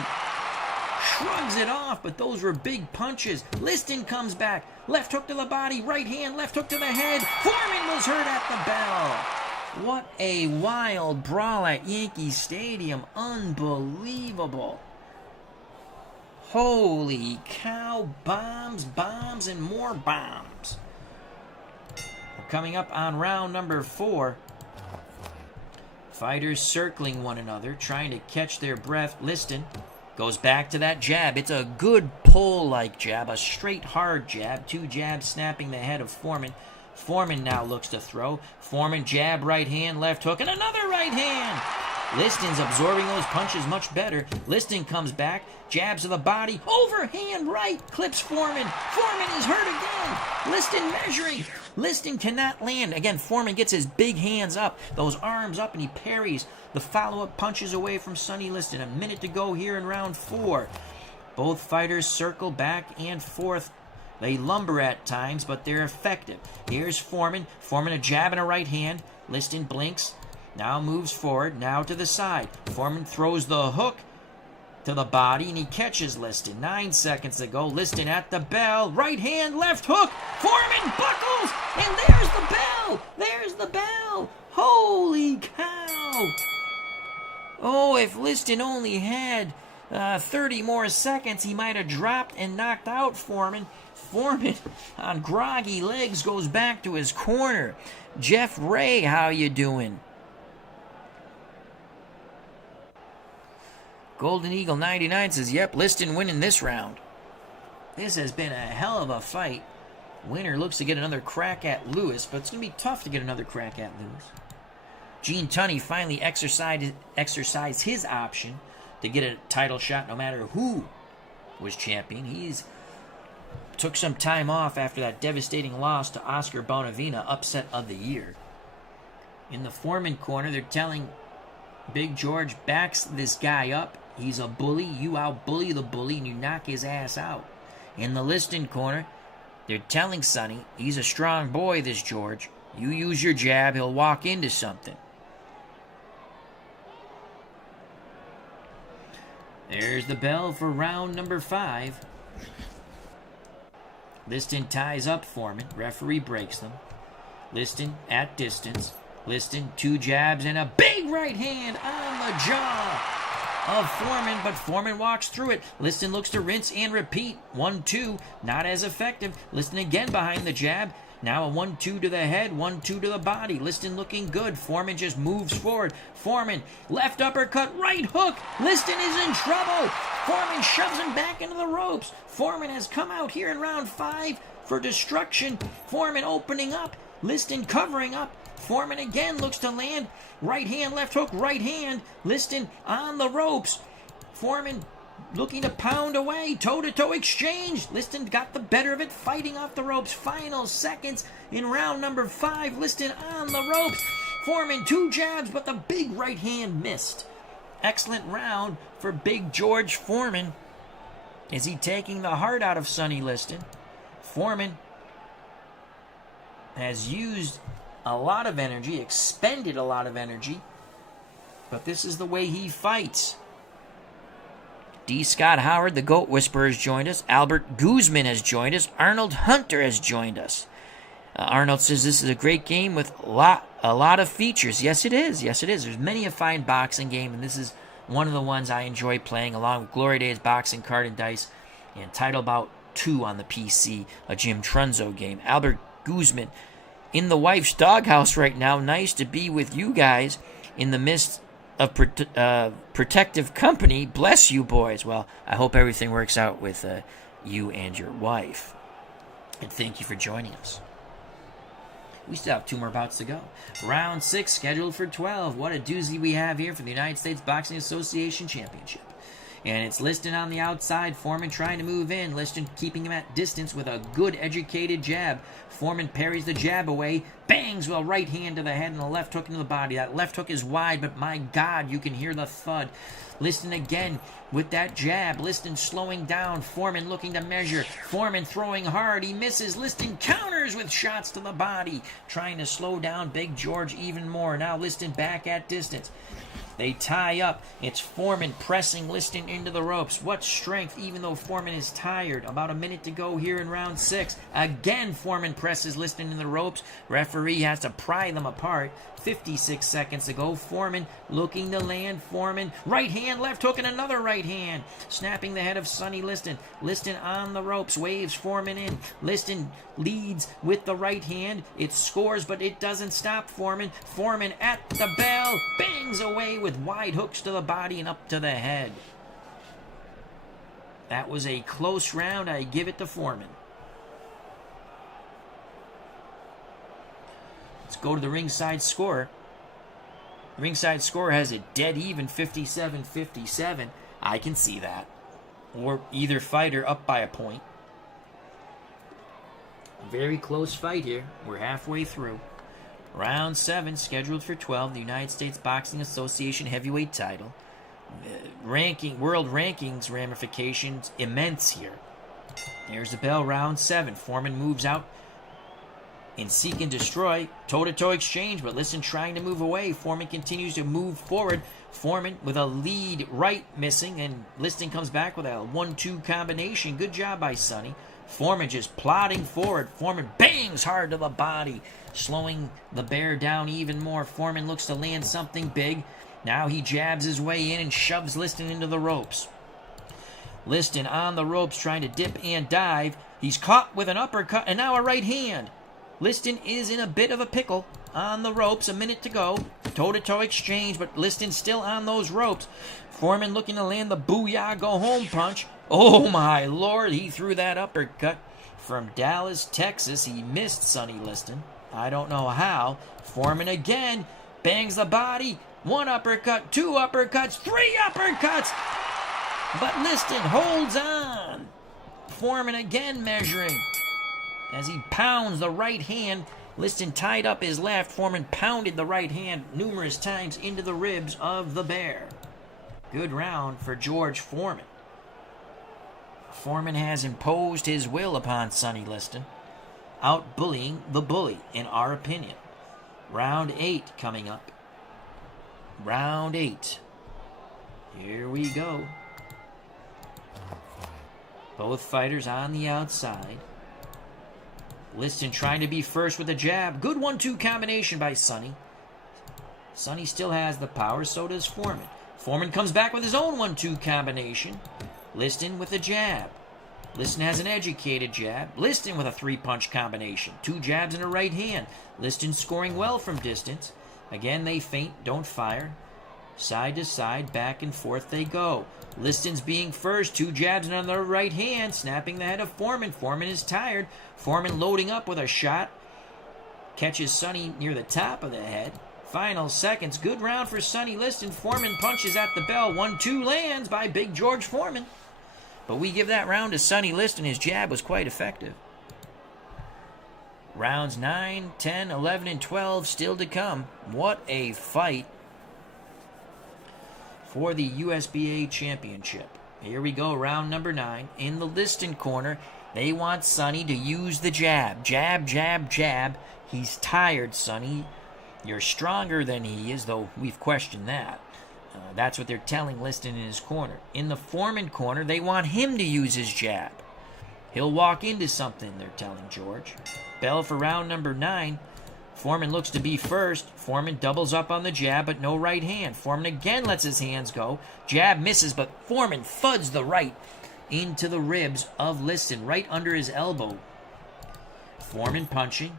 shrugs it off, but those were big punches. Liston comes back. Left hook to the body, right hand, left hook to the head. Foreman was hurt at the bell. What a wild brawl at Yankee Stadium. Unbelievable. Holy cow, bombs, and more bombs. We're coming up on round number 4. Fighters circling one another, trying to catch their breath. Liston goes back to that jab. It's a good pull-like jab, a straight, hard jab. 2 jabs snapping the head of Foreman. Foreman now looks to throw. Foreman jab, right hand, left hook, and another right hand. Liston's absorbing those punches much better. Liston comes back, jabs to the body, overhand right, clips Foreman. Foreman is hurt again. Liston measuring. Liston cannot land. Again, Foreman gets his big hands up, those arms up, and he parries the follow-up punches away from Sonny Liston. A minute to go here in round 4. Both fighters circle back and forth. They lumber at times, but they're effective. Here's Foreman. Foreman a jab and a right hand. Liston blinks. Now moves forward, now to the side. Foreman throws the hook to the body, and he catches Liston. 9 seconds to go. Liston at the bell. Right hand, left hook. Foreman buckles, and there's the bell. There's the bell. Holy cow. Oh, if Liston only had 30 more seconds, he might have dropped and knocked out Foreman. Foreman, on groggy legs, goes back to his corner. Jeff Ray, how you doing? Golden Eagle 99 says, yep, Liston winning this round. This has been a hell of a fight. Winner looks to get another crack at Lewis, but it's going to be tough to get another crack at Lewis. Gene Tunney finally exercised his option to get a title shot no matter who was champion. He's took some time off after that devastating loss to Oscar Bonavena, upset of the year. In the Foreman corner, they're telling Big George backs this guy up. He's a bully. You out-bully the bully, and you knock his ass out. In the Liston corner, they're telling Sonny, he's a strong boy, this George. You use your jab, he'll walk into something. There's the bell for round number 5. Liston ties up Foreman. Referee breaks them. Liston at distance. Liston, 2 jabs and a big right hand on the jaw of Foreman, but Foreman walks through it. Liston looks to rinse and repeat. 1-2, not as effective. Liston again behind the jab. Now a 1-2 to the head, 1-2 to the body. Liston looking good. Foreman just moves forward. Foreman, left uppercut, right hook. Liston is in trouble. Foreman shoves him back into the ropes. Foreman has come out here in round 5 for destruction. Foreman opening up. Liston covering up. Foreman again looks to land. Right hand, left hook, right hand. Liston on the ropes. Foreman looking to pound away. Toe-to-toe exchange. Liston got the better of it, fighting off the ropes. Final seconds in round number 5. Liston on the ropes. Foreman, 2 jabs, but the big right hand missed. Excellent round for Big George Foreman. Is he taking the heart out of Sonny Liston? Foreman has used a lot of energy, expended a lot of energy, but this is the way he fights. D. Scott Howard, the Goat Whisperer, has joined us. Albert Guzman has joined us. Arnold Hunter has joined us. Arnold says this is a great game with a lot of features. Yes, it is. Yes, it is. There's many a fine boxing game, and this is one of the ones I enjoy playing, along with Glory Days Boxing Card and Dice and Title Bout 2 on the PC, a Jim Trunzo game. Albert Guzman, in the wife's doghouse right now. Nice to be with you guys in the midst of protective company. Bless you, boys. Well, I hope everything works out with you and your wife. And thank you for joining us. We still have 2 more bouts to go. Round 6 scheduled for 12. What a doozy we have here for the United States Boxing Association Championship. And it's Liston on the outside. Foreman trying to move in. Liston keeping him at distance with a good educated jab. Foreman parries the jab away. Bangs with a right hand to the head and a left hook into the body. That left hook is wide, but my God, you can hear the thud. Liston again with that jab. Liston slowing down. Foreman looking to measure. Foreman throwing hard. He misses. Liston counters with shots to the body. Trying to slow down Big George even more. Now Liston back at distance. They tie up. It's Foreman pressing Liston into the ropes. What strength, even though Foreman is tired. About a minute to go here in round 6. Again, Foreman presses Liston in the ropes. Referee has to pry them apart. 56 seconds to go. Foreman looking to land. Foreman, right hand, left hook, and another right hand. Snapping the head of Sonny Liston. Liston on the ropes, waves Foreman in. Liston leads with the right hand. It scores, but it doesn't stop Foreman. Foreman at the bell, bangs away with wide hooks to the body and up to the head. That was a close round. I give it to Foreman. Let's go to the ringside score. The ringside score has it dead even, 57-57. I can see that. Or either fighter up by a point. Very close fight here. We're halfway through. Round 7, scheduled for 12, the United States Boxing Association heavyweight title. World rankings ramifications immense here. There's the bell, round 7. Foreman moves out in seek and destroy. Toe-to-toe exchange, but Liston trying to move away. Foreman continues to move forward. Foreman with a lead right missing, and Liston comes back with a 1-2 combination. Good job by Sonny. Foreman just plodding forward. Foreman bangs hard to the body, slowing the bear down even more. Foreman looks to land something big. Now he jabs his way in and shoves Liston into the ropes. Liston on the ropes trying to dip and dive. He's caught with an uppercut and now a right hand. Liston is in a bit of a pickle on the ropes. A minute to go. Toe-to-toe exchange, but Liston still on those ropes. Foreman looking to land the booyah go-home punch. Oh, my Lord. He threw that uppercut from Dallas, Texas. He missed Sonny Liston. I don't know how. Foreman again bangs the body. 1 uppercut, 2 uppercuts, 3 uppercuts. But Liston holds on. Foreman again measuring. As he pounds the right hand, Liston tied up his left. Foreman pounded the right hand numerous times into the ribs of the bear. Good round for George Foreman. Foreman has imposed his will upon Sonny Liston, out-bullying the bully, in our opinion. Round 8 coming up. Round 8. Here we go. Both fighters on the outside. Liston trying to be first with a jab. Good 1-2 combination by Sonny. Sonny still has the power, so does Foreman. Foreman comes back with his own 1-2 combination. Liston with a jab. Liston has an educated jab. Liston with a 3-punch combination. 2 jabs and a right hand. Liston scoring well from distance. Again, they feint, don't fire. Side to side, back and forth they go. Liston's being first. 2 jabs and another right hand. Snapping the head of Foreman. Foreman is tired. Foreman loading up with a shot. Catches Sonny near the top of the head. Final seconds. Good round for Sonny Liston. Foreman punches at the bell. 1-2 lands by Big George Foreman. But we give that round to Sonny Liston. His jab was quite effective. Rounds 9, 10, 11, and 12 still to come. What a fight for the USBA Championship. Here we go, round number 9. In the Liston corner, they want Sonny to use the jab. Jab, jab, jab. He's tired, Sonny. You're stronger than he is, though we've questioned that. That's what they're telling Liston in his corner. In the Foreman corner, they want him to use his jab. He'll walk into something, they're telling George. Bell for round number 9. Foreman looks to be first. Foreman doubles up on the jab, but no right hand. Foreman again lets his hands go. Jab misses, but Foreman thuds the right into the ribs of Liston, right under his elbow. Foreman punching.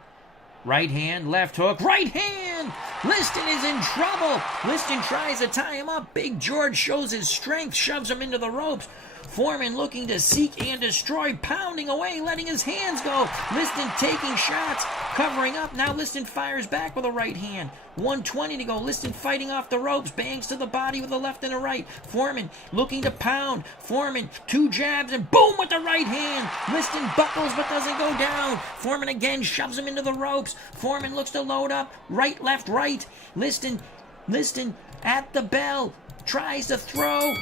Right hand, left hook, right hand! Liston is in trouble. Liston tries to tie him up. Big George shows his strength, shoves him into the ropes. Foreman looking to seek and destroy, pounding away, letting his hands go. Liston taking shots, covering up. Now Liston fires back with a right hand. 1:20 to go. Liston fighting off the ropes, bangs to the body with a left and a right. Foreman looking to pound. Foreman, 2 jabs, and boom with the right hand. Liston buckles but doesn't go down. Foreman again shoves him into the ropes. Foreman looks to load up. Right, left, right. Liston at the bell. Tries to throw.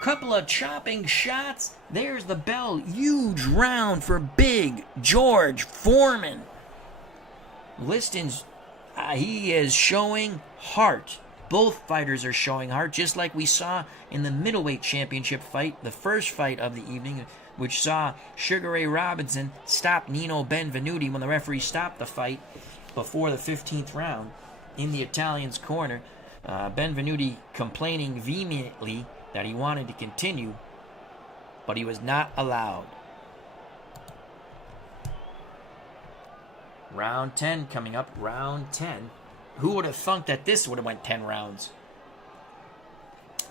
Couple of chopping shots. There's the bell. Huge round for Big George Foreman. Liston's, he is showing heart. Both fighters are showing heart, just like we saw in the middleweight championship fight, the first fight of the evening, which saw Sugar Ray Robinson stop Nino Benvenuti when the referee stopped the fight before the 15th round in the Italian's corner. Benvenuti complaining vehemently that he wanted to continue, but he was not allowed. Round 10 coming up. Round 10. Who would have thunk that this would have went 10 rounds?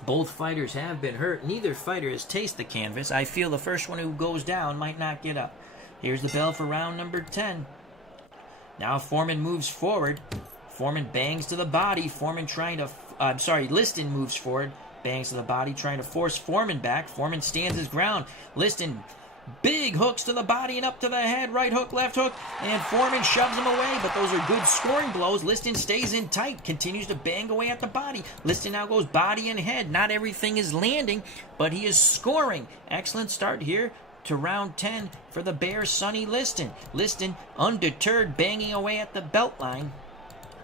Both fighters have been hurt. Neither fighter has tasted the canvas. I feel the first one who goes down might not get up. Here's the bell for round number 10. Now Foreman moves forward. Foreman bangs to the body. Liston moves forward. Bangs to the body, trying to force Foreman back. Foreman stands his ground. Liston, big hooks to the body and up to the head. Right hook, left hook, and Foreman shoves him away. But those are good scoring blows. Liston stays in tight, continues to bang away at the body. Liston now goes body and head. Not everything is landing, but he is scoring. Excellent start here to round 10 for the Bear, Sonny Liston. Liston, undeterred, banging away at the belt line.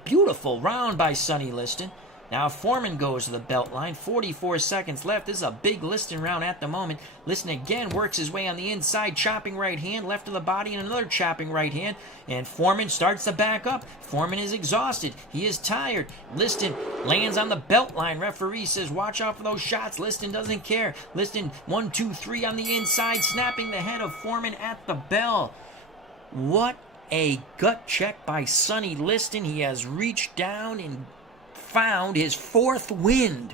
Beautiful round by Sonny Liston. Now Foreman goes to the belt line. 44 seconds left. This is a big Liston round at the moment. Liston again works his way on the inside, chopping right hand, left to the body, and another chopping right hand. And Foreman starts to back up. Foreman is exhausted. He is tired. Liston lands on the belt line. Referee says, watch out for those shots. Liston doesn't care. Liston, 1, 2, 3 on the inside, snapping the head of Foreman at the bell. What a gut check by Sonny Liston. He has reached down and found his 4th wind.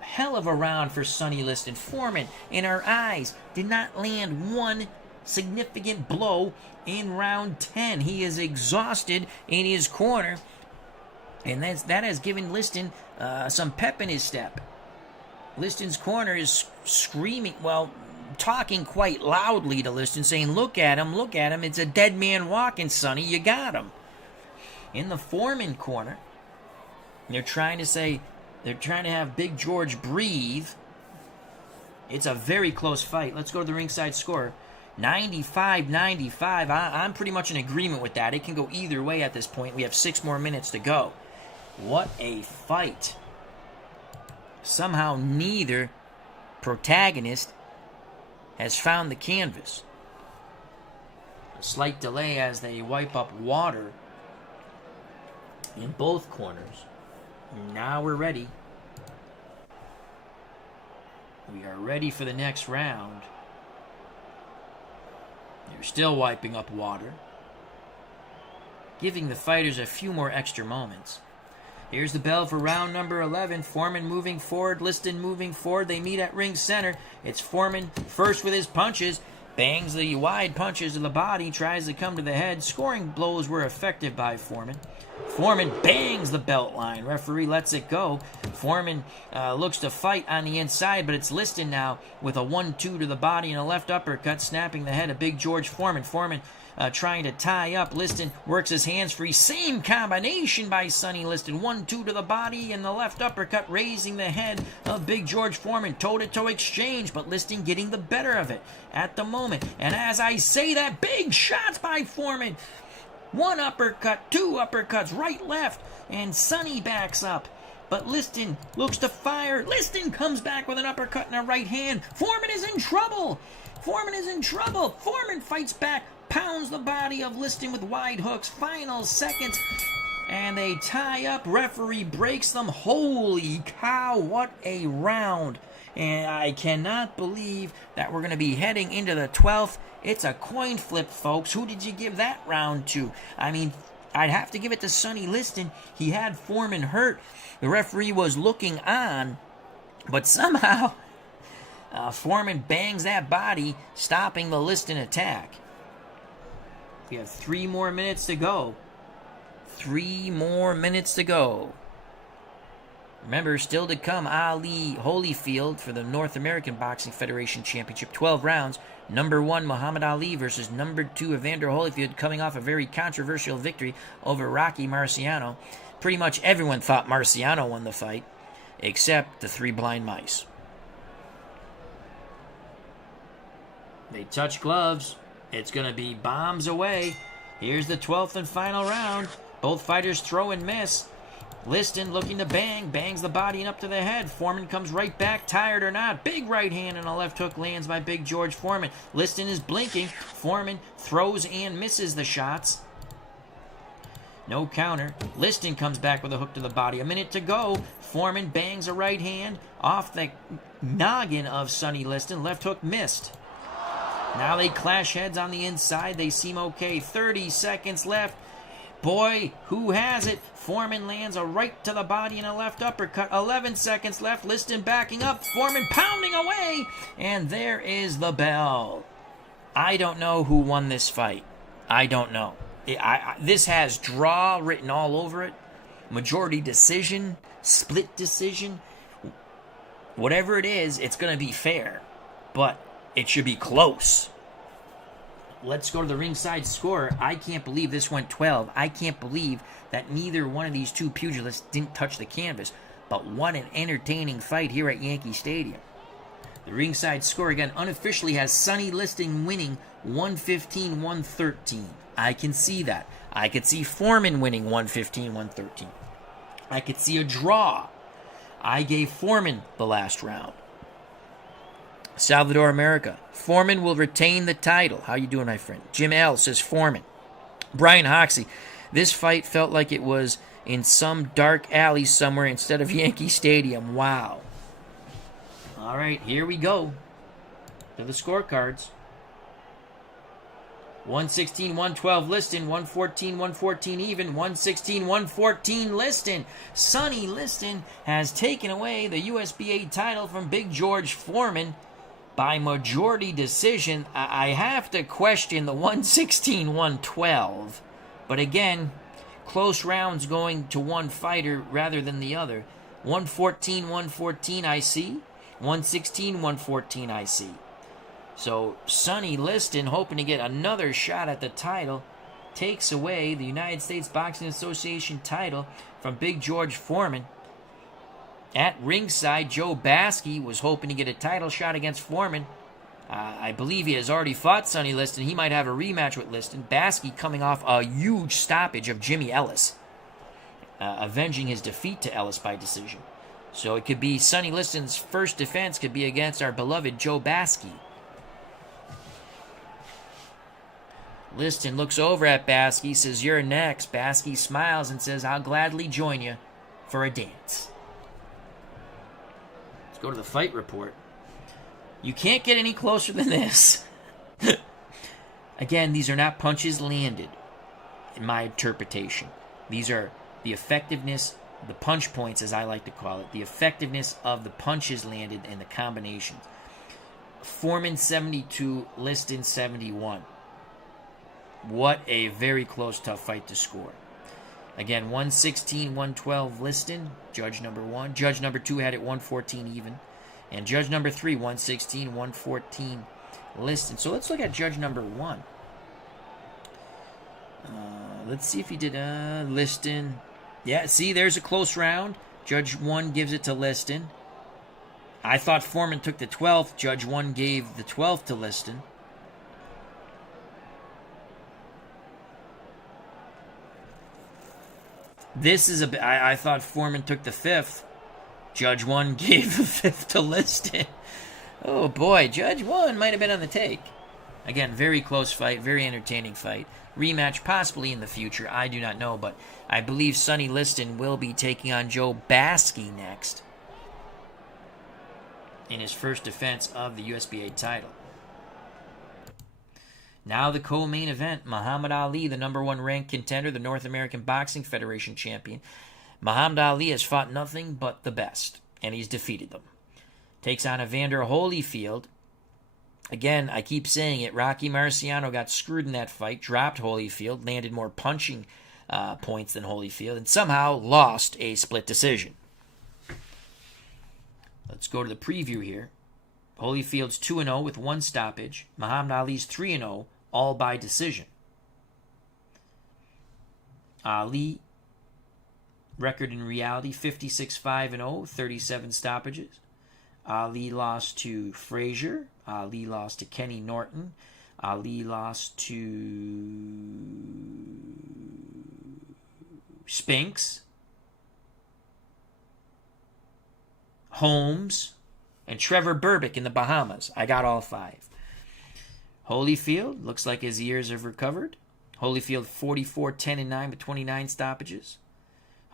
Hell of a round for Sonny Liston. Foreman, in our eyes, did not land one significant blow in round 10. He is exhausted in his corner, and that has given Liston some pep in his step. Liston's corner is screaming, talking quite loudly to Liston, saying, look at him, it's a dead man walking, Sonny, you got him. In the Foreman corner, they're trying to have Big George breathe. It's a very close fight. Let's go to the ringside score. 95-95. I'm pretty much in agreement with that. It can go either way at this point. We have 6 more minutes to go. What a fight. Somehow neither protagonist has found the canvas. A slight delay as they wipe up water in both corners. Now we're ready. We are ready for the next round. They're still wiping up water, giving the fighters a few more extra moments. Here's the bell for round number 11. Foreman moving forward, Liston moving forward. They meet at ring center. It's Foreman first with his punches. Bangs the wide punches to the body, tries to come to the head. Scoring blows were effective by Foreman. Foreman bangs the belt line. Referee lets it go. Foreman looks to fight on the inside, but it's Liston now with a 1-2 to the body and a left uppercut, snapping the head of Big George Foreman. Foreman trying to tie up. Liston works his hands free. Same combination by Sonny Liston. 1-2 to the body and the left uppercut, raising the head of Big George Foreman. Toe-to-toe exchange, but Liston getting the better of it at the moment. And as I say that, big shots by Foreman. 1 uppercut, 2 uppercuts, right, left, and Sonny backs up. but Liston looks to fire. Liston comes back with an uppercut and a right hand. Foreman is in trouble. Foreman is in trouble. Foreman fights back, pounds the body of Liston with wide hooks. Final seconds, and they tie up. Referee breaks them. Holy cow, what a round. And I cannot believe that we're going to be heading into the 12th. It's a coin flip, folks. Who did you give that round to? I mean, I'd have to give it to Sonny Liston. He had Foreman hurt. The referee was looking on, but somehow Foreman bangs that body, stopping the Liston attack. We have 3 more minutes to go. 3 more minutes to go. Remember, still to come, Ali Holyfield for the North American Boxing Federation Championship. 12 rounds. Number 1, Muhammad Ali versus number 2, Evander Holyfield, coming off a very controversial victory over Rocky Marciano. Pretty much everyone thought Marciano won the fight, except the 3 blind mice. They touch gloves. It's going to be bombs away. Here's the 12th and final round. Both fighters throw and miss. Liston looking to bang, bangs the body and up to the head. Foreman comes right back, tired or not. Big right hand and a left hook lands by Big George Foreman. Liston is blinking. Foreman throws and misses the shots. No counter. Liston comes back with a hook to the body. A minute to go. Foreman bangs a right hand off the noggin of Sonny Liston. Left hook missed. Now they clash heads on the inside. They seem okay. 30 seconds left. Boy, who has it? Foreman lands a right to the body and a left uppercut. 11 seconds left. Liston backing up. Foreman pounding away. And there is the bell. I don't know who won this fight. I don't know. This has draw written all over it. Majority decision. Split decision. Whatever it is, it's going to be fair. But it should be close. Let's go to the ringside score. I can't believe this went 12. I can't believe that neither one of these two pugilists didn't touch the canvas. But what an entertaining fight here at Yankee Stadium. The ringside score, again, unofficially has Sonny Liston winning 115-113. I can see that. I could see Foreman winning 115-113. I could see a draw. I gave Foreman the last round. Salvador America. Foreman will retain the title. How you doing, my friend? Jim L. says Foreman. Brian Hoxie. This fight felt like it was in some dark alley somewhere instead of Yankee Stadium. Wow. All right, here we go to the scorecards. 116-112 Liston, 114-114 even, 116-114 Liston. Sonny Liston has taken away the USBA title from Big George Foreman by majority decision. I have to question the 116-112. But again, close rounds going to one fighter rather than the other. 114-114 I see. 116-114 I see. So Sonny Liston, hoping to get another shot at the title, takes away the United States Boxing Association title from Big George Foreman. At ringside, Joe Baskey was hoping to get a title shot against Foreman. I believe he has already fought Sonny Liston. He might have a rematch with Liston. Baskey coming off a huge stoppage of Jimmy Ellis, avenging his defeat to Ellis by decision. So it could be Sonny Liston's first defense could be against our beloved Joe Baskey. Liston looks over at Baskey, says, "You're next." Baskey smiles and says, "I'll gladly join you for a dance." Let's go to the fight report. You can't get any closer than this. Again, these are not punches landed, in my interpretation. These are the effectiveness, the punch points, as I like to call it, the effectiveness of the punches landed and the combinations. Foreman 72, Liston 71. What a very close, tough fight to score. Again, 116-112 Liston, judge number 1. Judge number 2 had it 114 even. And judge number 3, 116-114 Liston. So let's look at judge number 1. Let's see if he did Liston. Yeah, see, there's a close round. Judge 1 gives it to Liston. I thought Foreman took the 12th. Judge 1 gave the 12th to Liston. This is I thought Foreman took the 5th. Judge 1 gave the 5th to Liston. Oh boy, Judge 1 might have been on the take. Again, very close fight, very entertaining fight. Rematch possibly in the future, I do not know, but I believe Sonny Liston will be taking on Joe Baskey next in his first defense of the USBA title. Now the co-main event, Muhammad Ali, the number 1 ranked contender, the North American Boxing Federation champion. Muhammad Ali has fought nothing but the best, and he's defeated them. Takes on Evander Holyfield. Again, I keep saying it, Rocky Marciano got screwed in that fight, dropped Holyfield, landed more punching points than Holyfield, and somehow lost a split decision. Let's go to the preview here. Holyfield's 2-0 with 1 stoppage. Muhammad Ali's 3-0, all by decision. Ali, record in reality, 56-5-0, 37 stoppages. Ali lost to Frazier. Ali lost to Kenny Norton. Ali lost to Spinks, Holmes, and Trevor Berbick in the Bahamas. I got all 5. Holyfield, looks like his ears have recovered. Holyfield 44-10-9 with 29 stoppages.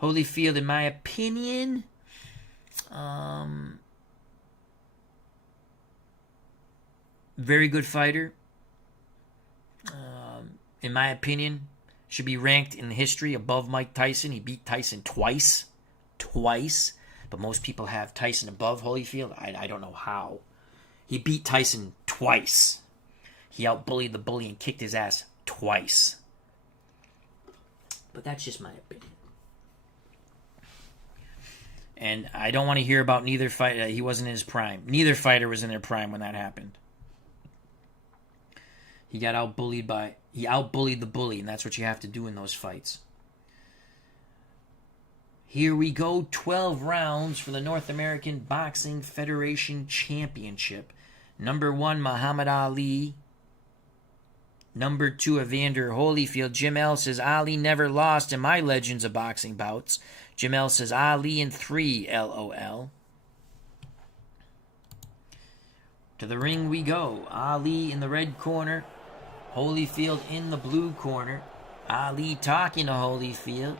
Holyfield, in my opinion, very good fighter. In my opinion, should be ranked in history above Mike Tyson. He beat Tyson twice. But most people have Tyson above Holyfield. I don't know how. He beat Tyson twice. He outbullied the bully and kicked his ass twice. But that's just my opinion. And I don't want to hear about neither fighter. He wasn't in his prime. Neither fighter was in their prime when that happened. He outbullied the bully, and that's what you have to do in those fights. Here we go, 12 rounds for the North American Boxing Federation Championship. Number 1, Muhammad Ali. Number 2, Evander Holyfield. Jim L says, Ali never lost in my Legends of Boxing bouts. Jim L says, Ali in 3, LOL. To the ring we go. Ali in the red corner. Holyfield in the blue corner. Ali talking to Holyfield.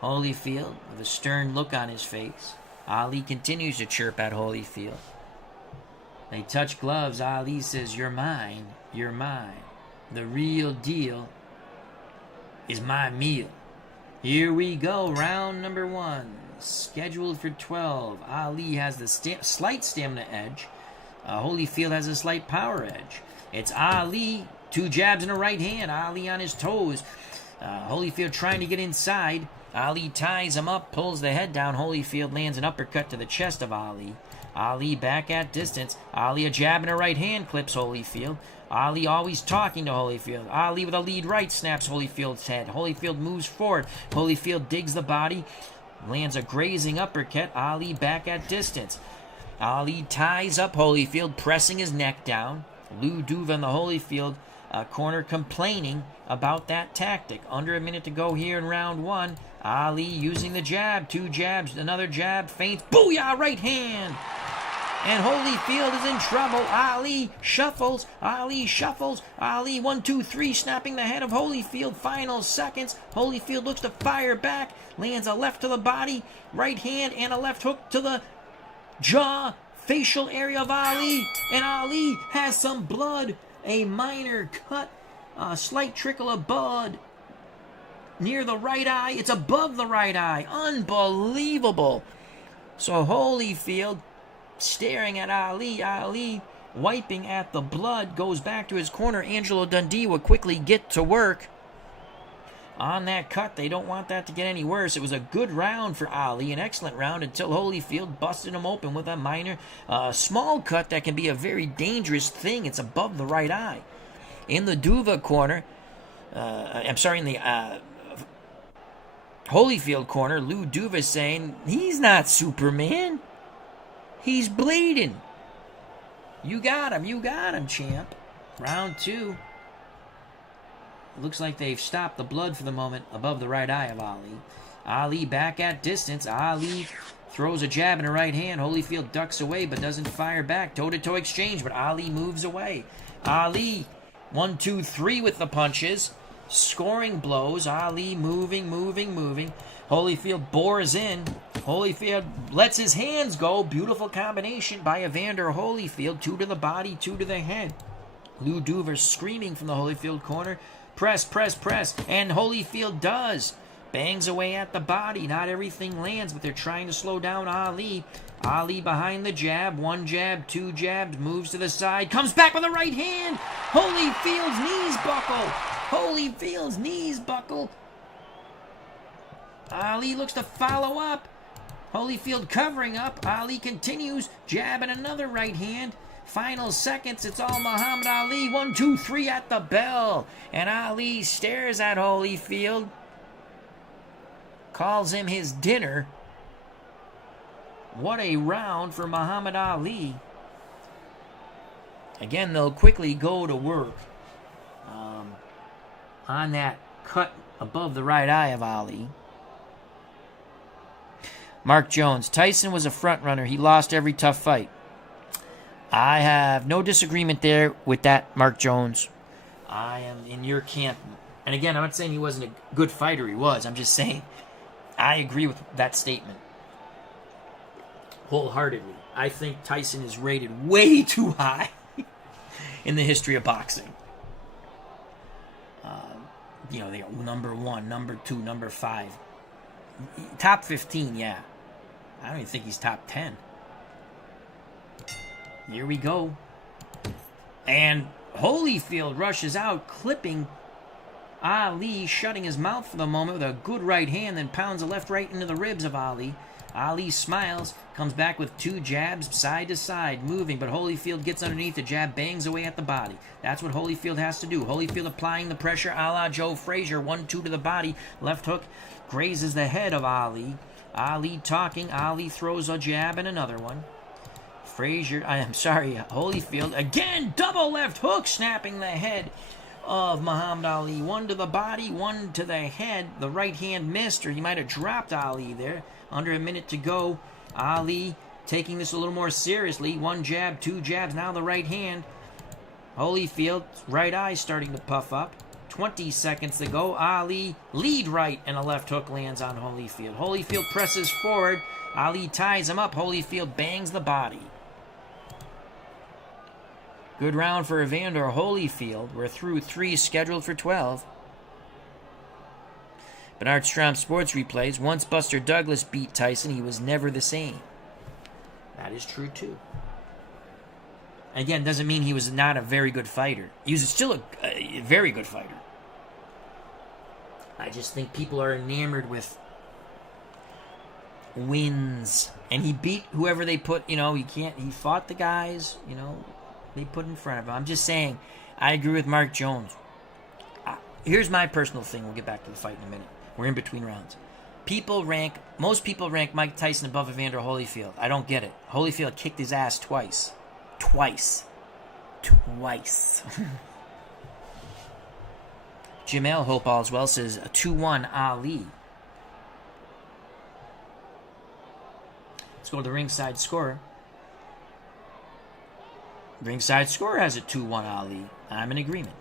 Holyfield with a stern look on his face. Ali continues to chirp at Holyfield. They touch gloves. Ali says, you're mine, you're mine. The real deal is my meal. Here we go, round number 1. Scheduled for 12. Ali has the slight stamina edge. Holyfield has a slight power edge. It's Ali, 2 jabs and a right hand. Ali on his toes. Holyfield trying to get inside. Ali ties him up, pulls the head down. Holyfield lands an uppercut to the chest of Ali. Ali back at distance. Ali a jab and a right hand clips Holyfield. Ali always talking to Holyfield. Ali with a lead right snaps Holyfield's head. Holyfield moves forward. Holyfield digs the body. Lands a grazing uppercut. Ali back at distance. Ali ties up Holyfield, pressing his neck down. Lou Duva in the Holyfield corner complaining about that tactic. Under a minute to go here in round 1. Ali using the jab. 2 jabs, another jab, feints. Booyah, right hand! And Holyfield is in trouble. Ali shuffles. Ali shuffles. Ali 1, 2, 3, snapping the head of Holyfield. Final seconds. Holyfield looks to fire back. Lands a left to the body, right hand, and a left hook to the jaw, facial area of Ali. And Ali has some blood. A minor cut. A slight trickle of blood near the right eye. It's above the right eye. Unbelievable. So Holyfield staring at Ali. Ali wiping at the blood. Goes back to his corner. Angelo Dundee will quickly get to work on that cut. They don't want that to get any worse. It was a good round for Ali. An excellent round until Holyfield busted him open with a minor, small cut that can be a very dangerous thing. It's above the right eye. In the Duva corner, in the Holyfield corner, Lou Duva saying, he's not Superman. He's bleeding. You got him, champ. Round 2. Looks like they've stopped the blood for the moment above the right eye of Ali. Ali back at distance. Ali throws a jab and a right hand. Holyfield ducks away but doesn't fire back. Toe-to-toe exchange, but Ali moves away. Ali, 1, 2, 3 with the punches. Scoring blows. Ali moving. Holyfield bores in. Holyfield lets his hands go. Beautiful combination by Evander Holyfield. 2 to the body, 2 to the head. Lou Duver screaming from the Holyfield corner. Press. And Holyfield does. Bangs away at the body. Not everything lands, but they're trying to slow down Ali. Ali behind the jab. 1 jab, 2 jabs. Moves to the side. Comes back with a right hand. Holyfield's knees buckle. Holyfield's knees buckle. Ali looks to follow up. Holyfield covering up. Ali continues. Jab and another right hand. Final seconds. It's all Muhammad Ali. 1, 2, 3 at the bell. And Ali stares at Holyfield. Calls him his dinner. What a round for Muhammad Ali. Again, they'll quickly go to work on that cut above the right eye of Ali. Mark Jones. Tyson was a front runner. He lost every tough fight. I have no disagreement there with that, Mark Jones. I am in your camp. And again, I'm not saying he wasn't a good fighter. He was. I'm just saying I agree with that statement wholeheartedly. I think Tyson is rated way too high in the history of boxing. They are number 1, number 2, number 5. Top 15, yeah. I don't even think he's top 10. Here we go. And Holyfield rushes out, clipping Ali, shutting his mouth for the moment with a good right hand, then pounds a left right into the ribs of Ali. Ali smiles, comes back with 2 jabs, side to side, moving, but Holyfield gets underneath, the jab bangs away at the body. That's what Holyfield has to do. Holyfield applying the pressure a la Joe Frazier, 1, 2 to the body, left hook grazes the head of Ali. Ali talking, Ali throws a jab and another one. Holyfield, again, double left hook, snapping the head of Muhammad Ali. 1 to the body, 1 to the head. The right hand missed, or he might have dropped Ali there. Under a minute to go. Ali taking this a little more seriously. 1 jab, 2 jabs, now the right hand. Holyfield, right eye starting to puff up. 20 seconds to go. Ali, lead right, and a left hook lands on Holyfield. Holyfield presses forward. Ali ties him up. Holyfield bangs the body. Good round for Evander Holyfield. We're through 3 scheduled for 12. Bernard Strom Sports replays. Once Buster Douglas beat Tyson, he was never the same. That is true, too. Again, doesn't mean he was not a very good fighter. He was still a very good fighter. I just think people are enamored with wins. And he beat whoever they put, he fought the guys, they put in front of him. I'm just saying, I agree with Mark Jones. Here's my personal thing. We'll get back to the fight in a minute. We're in between rounds. Most people rank Mike Tyson above Evander Holyfield. I don't get it. Holyfield kicked his ass twice. Jamel, hope all's well, says a 2-1 Ali. Let's go to the ringside score. Ringside score has a 2-1 Ali. I'm in agreement.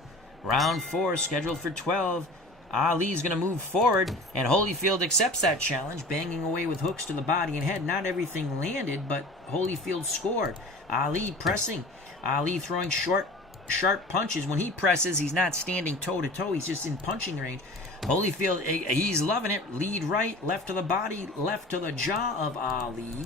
Round 4 scheduled for 12. Ali's going to move forward, and Holyfield accepts that challenge, banging away with hooks to the body and head. Not everything landed, but Holyfield scored. Ali pressing. Ali throwing short, sharp punches. When he presses, he's not standing toe-to-toe. He's just in punching range. Holyfield, he's loving it. Lead right, left to the body, left to the jaw of Ali.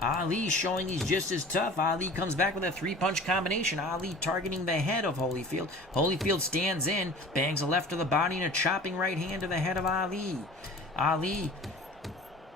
Ali showing he's just as tough. Ali comes back with a 3-punch combination. Ali targeting the head of Holyfield. Holyfield stands in, bangs a left to the body and a chopping right hand to the head of Ali. Ali,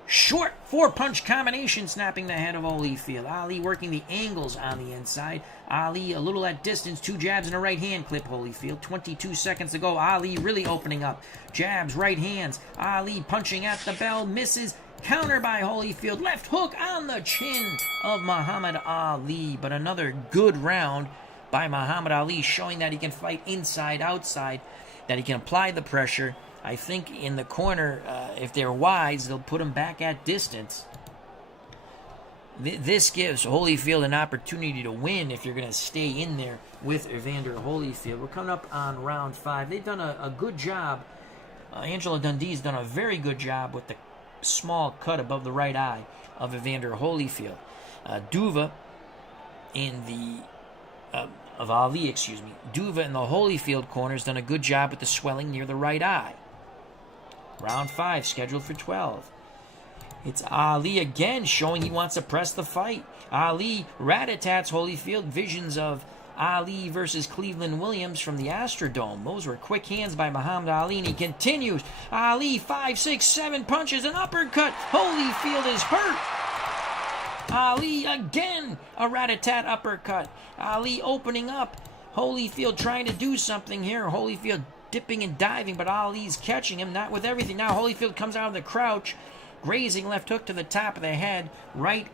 short 4-punch combination, snapping the head of Holyfield. Ali working the angles on the inside. Ali a little at distance, 2 jabs and a right hand clip Holyfield. 22 seconds to go. Ali really opening up. Jabs, right hands. Ali punching at the bell, misses. Counter by Holyfield. Left hook on the chin of Muhammad Ali. But another good round by Muhammad Ali, showing that he can fight inside, outside, that he can apply the pressure. I think in the corner, if they're wise, they'll put him back at distance. This gives Holyfield an opportunity to win if you're going to stay in there with Evander Holyfield. We're coming up on round 5. They've done a good job. Angela Dundee's done a very good job with the small cut above the right eye of Evander Holyfield. Duva in the of Ali, Duva in the Holyfield corner has done a good job with the swelling near the right eye. Round 5 scheduled for 12. It's Ali again showing he wants to press the fight. Ali rat-a-tats Holyfield. Visions of Ali versus Cleveland Williams from the Astrodome. Those were quick hands by Muhammad Ali, and he continues. Ali, 5, 6, 7 punches, an uppercut. Holyfield is hurt. Ali again, a rat-a-tat uppercut. Ali opening up. Holyfield trying to do something here. Holyfield dipping and diving, but Ali's catching him, not with everything. Now Holyfield comes out of the crouch. Grazing left hook to the top of the head. Right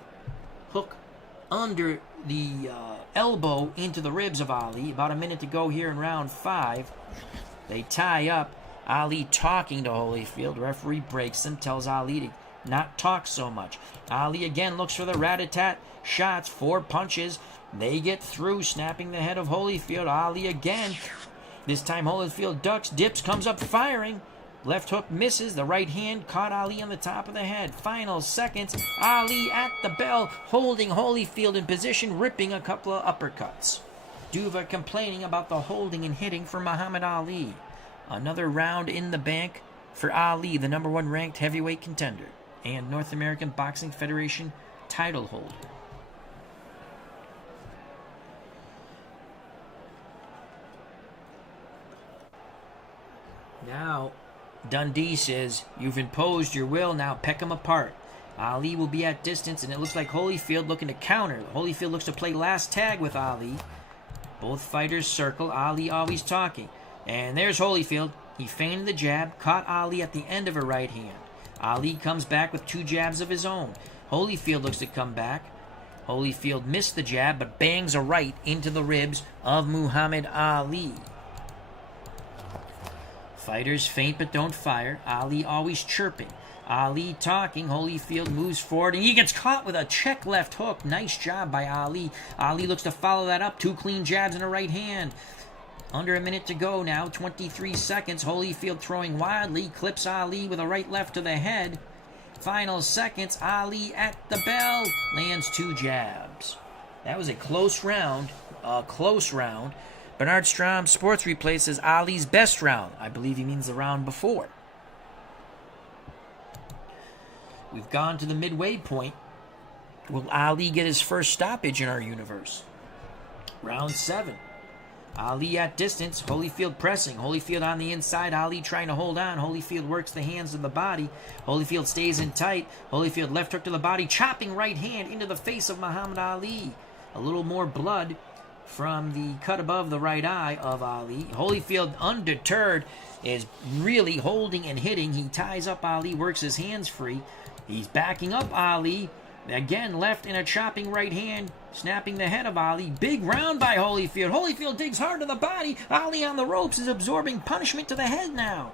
hook under the elbow into the ribs of Ali. About a minute to go here in round 5. They tie up. Ali talking to Holyfield. Referee breaks him, tells Ali to not talk so much. Ali again looks for the rat-a-tat shots. 4 punches. They get through, snapping the head of Holyfield. Ali again. This time Holyfield ducks, dips, comes up firing. Left hook misses. The right hand caught Ali on the top of the head. Final seconds. Ali at the bell, holding Holyfield in position, ripping a couple of uppercuts. Duva complaining about the holding and hitting for Muhammad Ali. Another round in the bank for Ali, the number 1 ranked heavyweight contender and North American Boxing Federation title holder. Now, Dundee says, you've imposed your will, now peck them apart. Ali will be at distance, and it looks like Holyfield looking to counter. Holyfield looks to play last tag with Ali. Both fighters circle, Ali always talking. And there's Holyfield. He feigned the jab, caught Ali at the end of a right hand. Ali comes back with 2 jabs of his own. Holyfield looks to come back. Holyfield missed the jab, but bangs a right into the ribs of Muhammad Ali. Fighters feint but don't fire. Ali always chirping. Ali talking. Holyfield moves forward, and he gets caught with a check left hook. Nice job by Ali. Ali looks to follow that up. 2 clean jabs and a right hand. Under a minute to go now. 23 seconds. Holyfield throwing wildly. Clips Ali with a right left to the head. Final seconds. Ali at the bell. Lands 2 jabs. That was a close round. Bernard Strom Sports Replay says Ali's best round. I believe he means the round before. We've gone to the midway point. Will Ali get his first stoppage in our universe? Round 7. Ali at distance. Holyfield pressing. Holyfield on the inside. Ali trying to hold on. Holyfield works the hands of the body. Holyfield stays in tight. Holyfield left hook to the body. Chopping right hand into the face of Muhammad Ali. A little more blood from the cut above the right eye of Ali. Holyfield, undeterred, is really holding and hitting. He ties up Ali, works his hands free. He's backing up Ali. Again, left in a chopping right hand, snapping the head of Ali. Big round by Holyfield. Holyfield digs hard to the body. Ali on the ropes is absorbing punishment to the head now.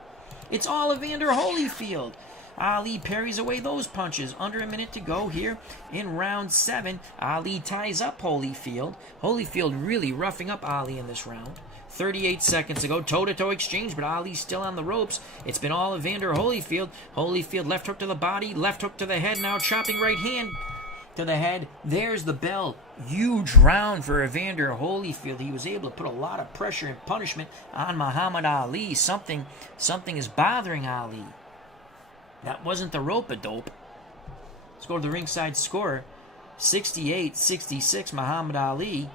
It's all Evander Holyfield. Ali parries away those punches. Under a minute to go here in round 7. Ali ties up Holyfield. Holyfield really roughing up Ali in this round. 38 seconds to go. Toe-to-toe exchange, but Ali's still on the ropes. It's been all Evander Holyfield. Holyfield left hook to the body, left hook to the head. Now chopping right hand to the head. There's the bell. Huge round for Evander Holyfield. He was able to put a lot of pressure and punishment on Muhammad Ali. Something is bothering Ali. That wasn't the rope-a-dope. Let's go to the ringside score. 68-66, Muhammad Ali.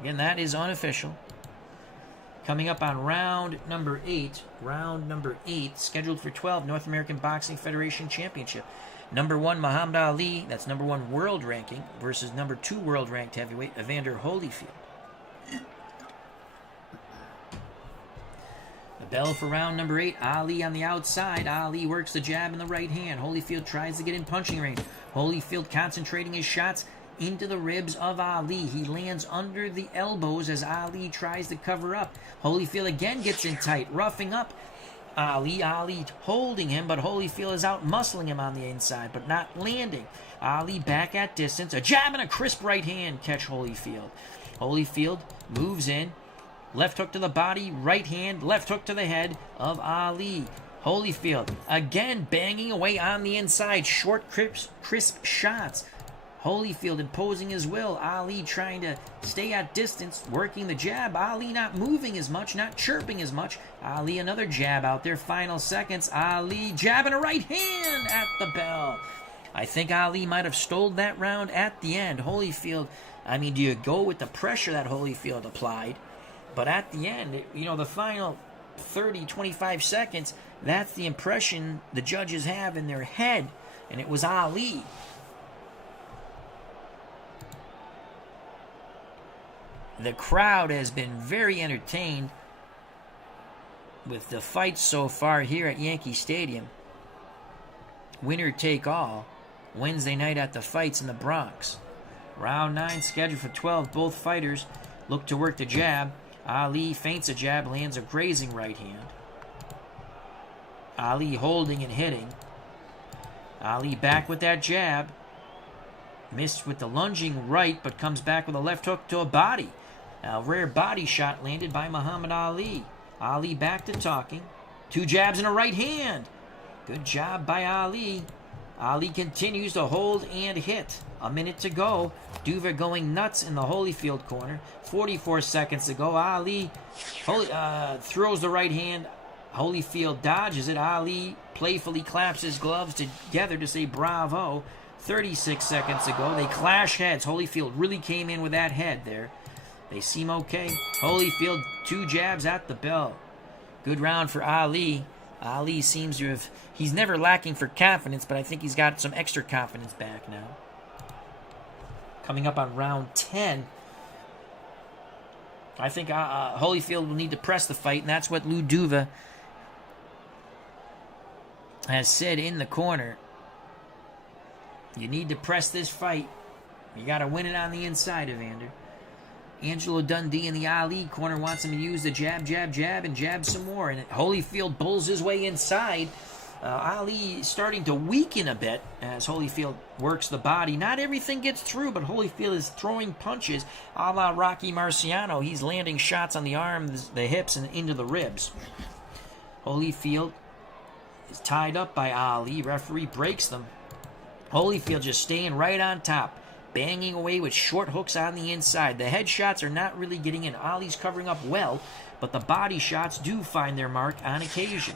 Again, that is unofficial. Coming up on round number 8. Round number 8, scheduled for 12, North American Boxing Federation Championship. Number 1, Muhammad Ali. That's number 1 world ranking versus number 2 world ranked heavyweight, Evander Holyfield. Bell for round number 8. Ali on the outside. Ali works the jab in the right hand. Holyfield tries to get in punching range. Holyfield concentrating his shots into the ribs of Ali. He lands under the elbows as Ali tries to cover up. Holyfield again gets in tight, roughing up. Ali holding him, but Holyfield is out muscling him on the inside, but not landing. Ali back at distance. A jab and a crisp right hand catch Holyfield. Holyfield moves in. Left hook to the body, right hand, left hook to the head of Ali. Holyfield again banging away on the inside. Short, crisp shots. Holyfield imposing his will. Ali trying to stay at distance, working the jab. Ali not moving as much, not chirping as much. Ali another jab out there. Final seconds. Ali jabbing a right hand at the bell. I think Ali might have stole that round at the end. Holyfield, I mean, do you go with the pressure that Holyfield applied? But at the end, the final 30, 25 seconds, that's the impression the judges have in their head. And it was Ali. The crowd has been very entertained with the fights so far here at Yankee Stadium. Winner take all. Wednesday night at the fights in the Bronx. Round 9 scheduled for 12. Both fighters look to work the jab. Ali feints a jab, lands a grazing right hand. Ali holding and hitting. Ali back with that jab. Missed with the lunging right, but comes back with a left hook to a body. A rare body shot landed by Muhammad Ali. Ali back to talking. 2 jabs and a right hand. Good job by Ali. Ali continues to hold and hit. A minute to go. Duva going nuts in the Holyfield corner. 44 seconds to go. Ali throws the right hand. Holyfield dodges it. Ali playfully claps his gloves together to say bravo. 36 seconds to go. They clash heads. Holyfield really came in with that head there. They seem okay. Holyfield, 2 jabs at the bell. Good round for Ali. Ali seems to have... He's never lacking for confidence, but I think he's got some extra confidence back now. Coming up on round 10. I think Holyfield will need to press the fight, and that's what Lou Duva has said in the corner. You need to press this fight. You got to win it on the inside, Evander. Angelo Dundee in the Ali corner wants him to use the jab, and jab some more. And Holyfield bulls his way inside. Ali starting to weaken a bit as Holyfield works the body. Not everything gets through, but Holyfield is throwing punches a la Rocky Marciano. He's landing shots on the arms, the hips, and into the ribs. Holyfield is tied up by Ali. Referee breaks them. Holyfield just staying right on top. Banging away with short hooks on the inside. The headshots are not really getting in. Ali's covering up well, but the body shots do find their mark on occasion.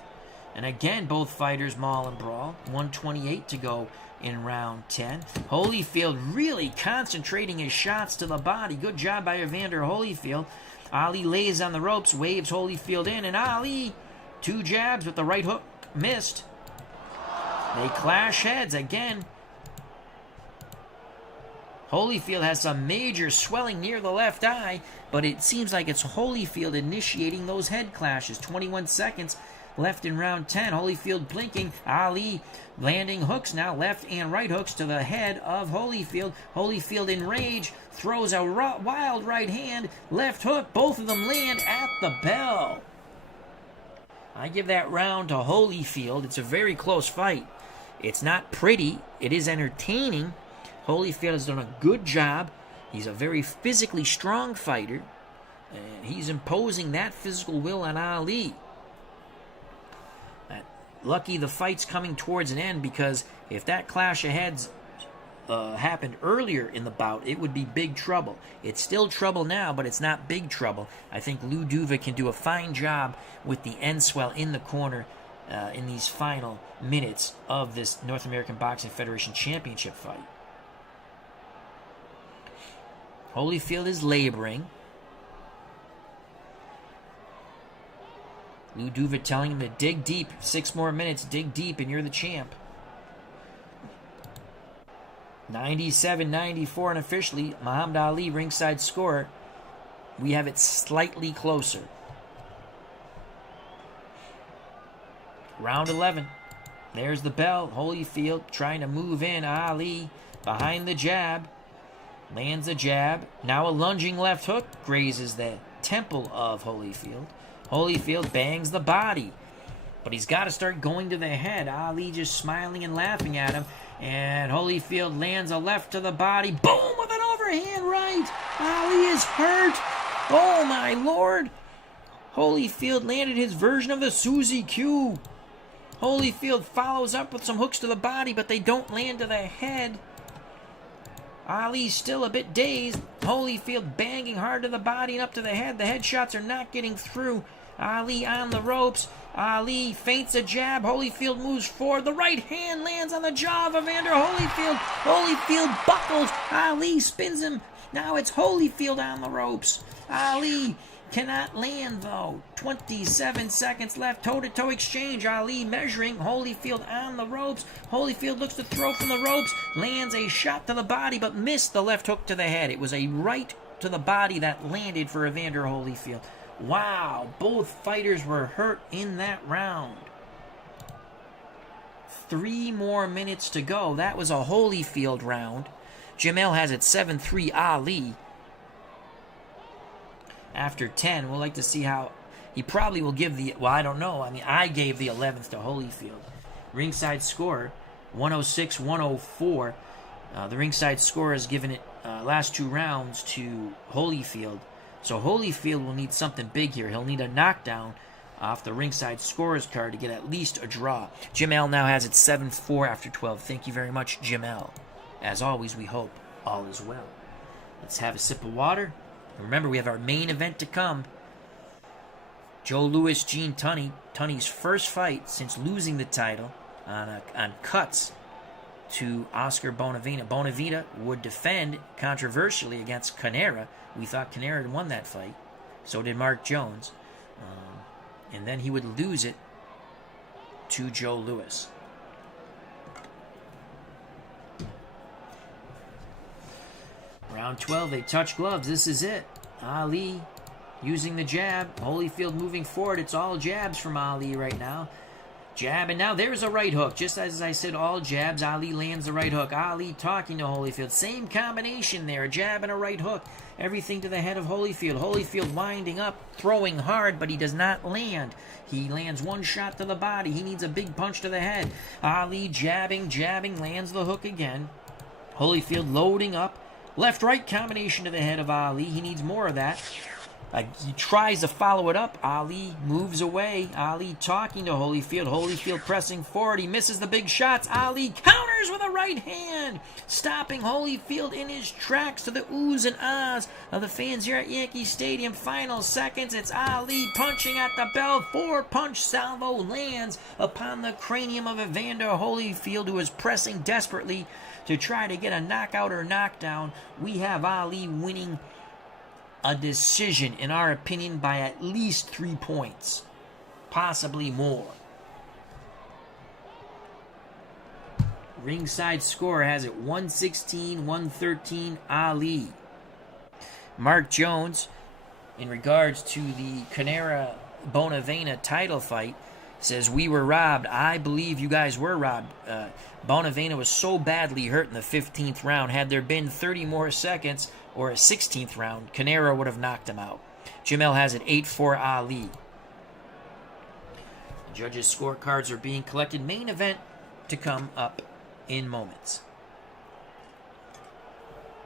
And again, both fighters maul and brawl. 1:28 to go in round 10. Holyfield really concentrating his shots to the body. Good job by Evander Holyfield. Ali lays on the ropes, waves Holyfield in, and Ali, 2 jabs with the right hook, missed. They clash heads again. Holyfield has some major swelling near the left eye, but it seems like it's Holyfield initiating those head clashes. 21 seconds left in round 10. Holyfield blinking. Ali landing hooks now, left and right hooks to the head of Holyfield. Holyfield in rage throws a wild right hand, left hook. Both of them land at the bell. I give that round to Holyfield. It's a very close fight. It's not pretty. It is entertaining. Holyfield has done a good job. He's a very physically strong fighter. And he's imposing that physical will on Ali. Lucky the fight's coming towards an end, because if that clash of heads happened earlier in the bout, it would be big trouble. It's still trouble now, but it's not big trouble. I think Lou Duva can do a fine job with the end swell in the corner in these final minutes of this North American Boxing Federation Championship fight. Holyfield is laboring. Lou Duva telling him to dig deep. 6 more minutes, dig deep, and you're the champ. 97-94 unofficially. Muhammad Ali, ringside score. We have it slightly closer. Round 11. There's the bell. Holyfield trying to move in. Ali behind the jab. Lands a jab. Now a lunging left hook grazes the temple of Holyfield. Holyfield bangs the body. But he's got to start going to the head. Ali just smiling and laughing at him. And Holyfield lands a left to the body. Boom! With an overhand right. Ali is hurt. Oh, my Lord. Holyfield landed his version of the Susie Q. Holyfield follows up with some hooks to the body, but they don't land to the head. Ali's still a bit dazed. Holyfield banging hard to the body and up to the head. The headshots are not getting through. Ali on the ropes. Ali feints a jab. Holyfield moves forward. The right hand lands on the jaw of Evander Holyfield. Holyfield buckles. Ali spins him. Now it's Holyfield on the ropes. Ali cannot land, though. 27 seconds left. Toe-to-toe exchange. Ali measuring. Holyfield on the ropes. Holyfield looks to throw from the ropes. Lands a shot to the body, but missed the left hook to the head. It was a right to the body that landed for Evander Holyfield. Wow, both fighters were hurt in that round. 3 more minutes to go. That was a Holyfield round. Jamel has it 7-3 Ali. After 10, we'll like to see how... He probably will give the... Well, I don't know. I mean, I gave the 11th to Holyfield. Ringside score, 106-104. The ringside score has given it last 2 rounds to Holyfield. So Holyfield will need something big here. He'll need a knockdown off the ringside scores card to get at least a draw. Jamel now has it 7-4 after 12. Thank you very much, Jamel. As always, we hope all is well. Let's have a sip of water. Remember, we have our main event to come. Joe Louis, Gene Tunney. Tunney's first fight since losing the title on cuts to Oscar Bonavena. Bonavena would defend controversially against Canera. We thought Canera had won that fight. So did Mark Jones. And then he would lose it to Joe Louis. Round 12, they touch gloves. This is it. Ali using the jab. Holyfield moving forward. It's all jabs from Ali right now. Jab, and now there's a right hook. Just as I said, all jabs. Ali lands the right hook. Ali talking to Holyfield. Same combination there. A jab and a right hook. Everything to the head of Holyfield. Holyfield winding up, throwing hard, but he does not land. He lands one shot to the body. He needs a big punch to the head. Ali jabbing, lands the hook again. Holyfield loading up. Left-right combination to the head of Ali. He needs more of that. He tries to follow it up. Ali moves away. Ali talking to Holyfield. Holyfield pressing forward. He misses the big shots. Ali counters with a right hand, stopping Holyfield in his tracks to the oohs and ahs of the fans here at Yankee Stadium. Final seconds. It's Ali punching at the bell. 4-punch salvo lands upon the cranium of Evander Holyfield, who is pressing desperately to try to get a knockout or knockdown. We have Ali winning a decision, in our opinion, by at least 3 points. Possibly more. Ringside score has it 116-113 Ali. Mark Jones, in regards to the Canera Bonavena title fight, says, "We were robbed. I believe you guys were robbed. Bonavena was so badly hurt in the 15th round. Had there been 30 more seconds or a 16th round, Canera would have knocked him out." Jamel has it 8-4 Ali. The judges' scorecards are being collected. Main event to come up in moments.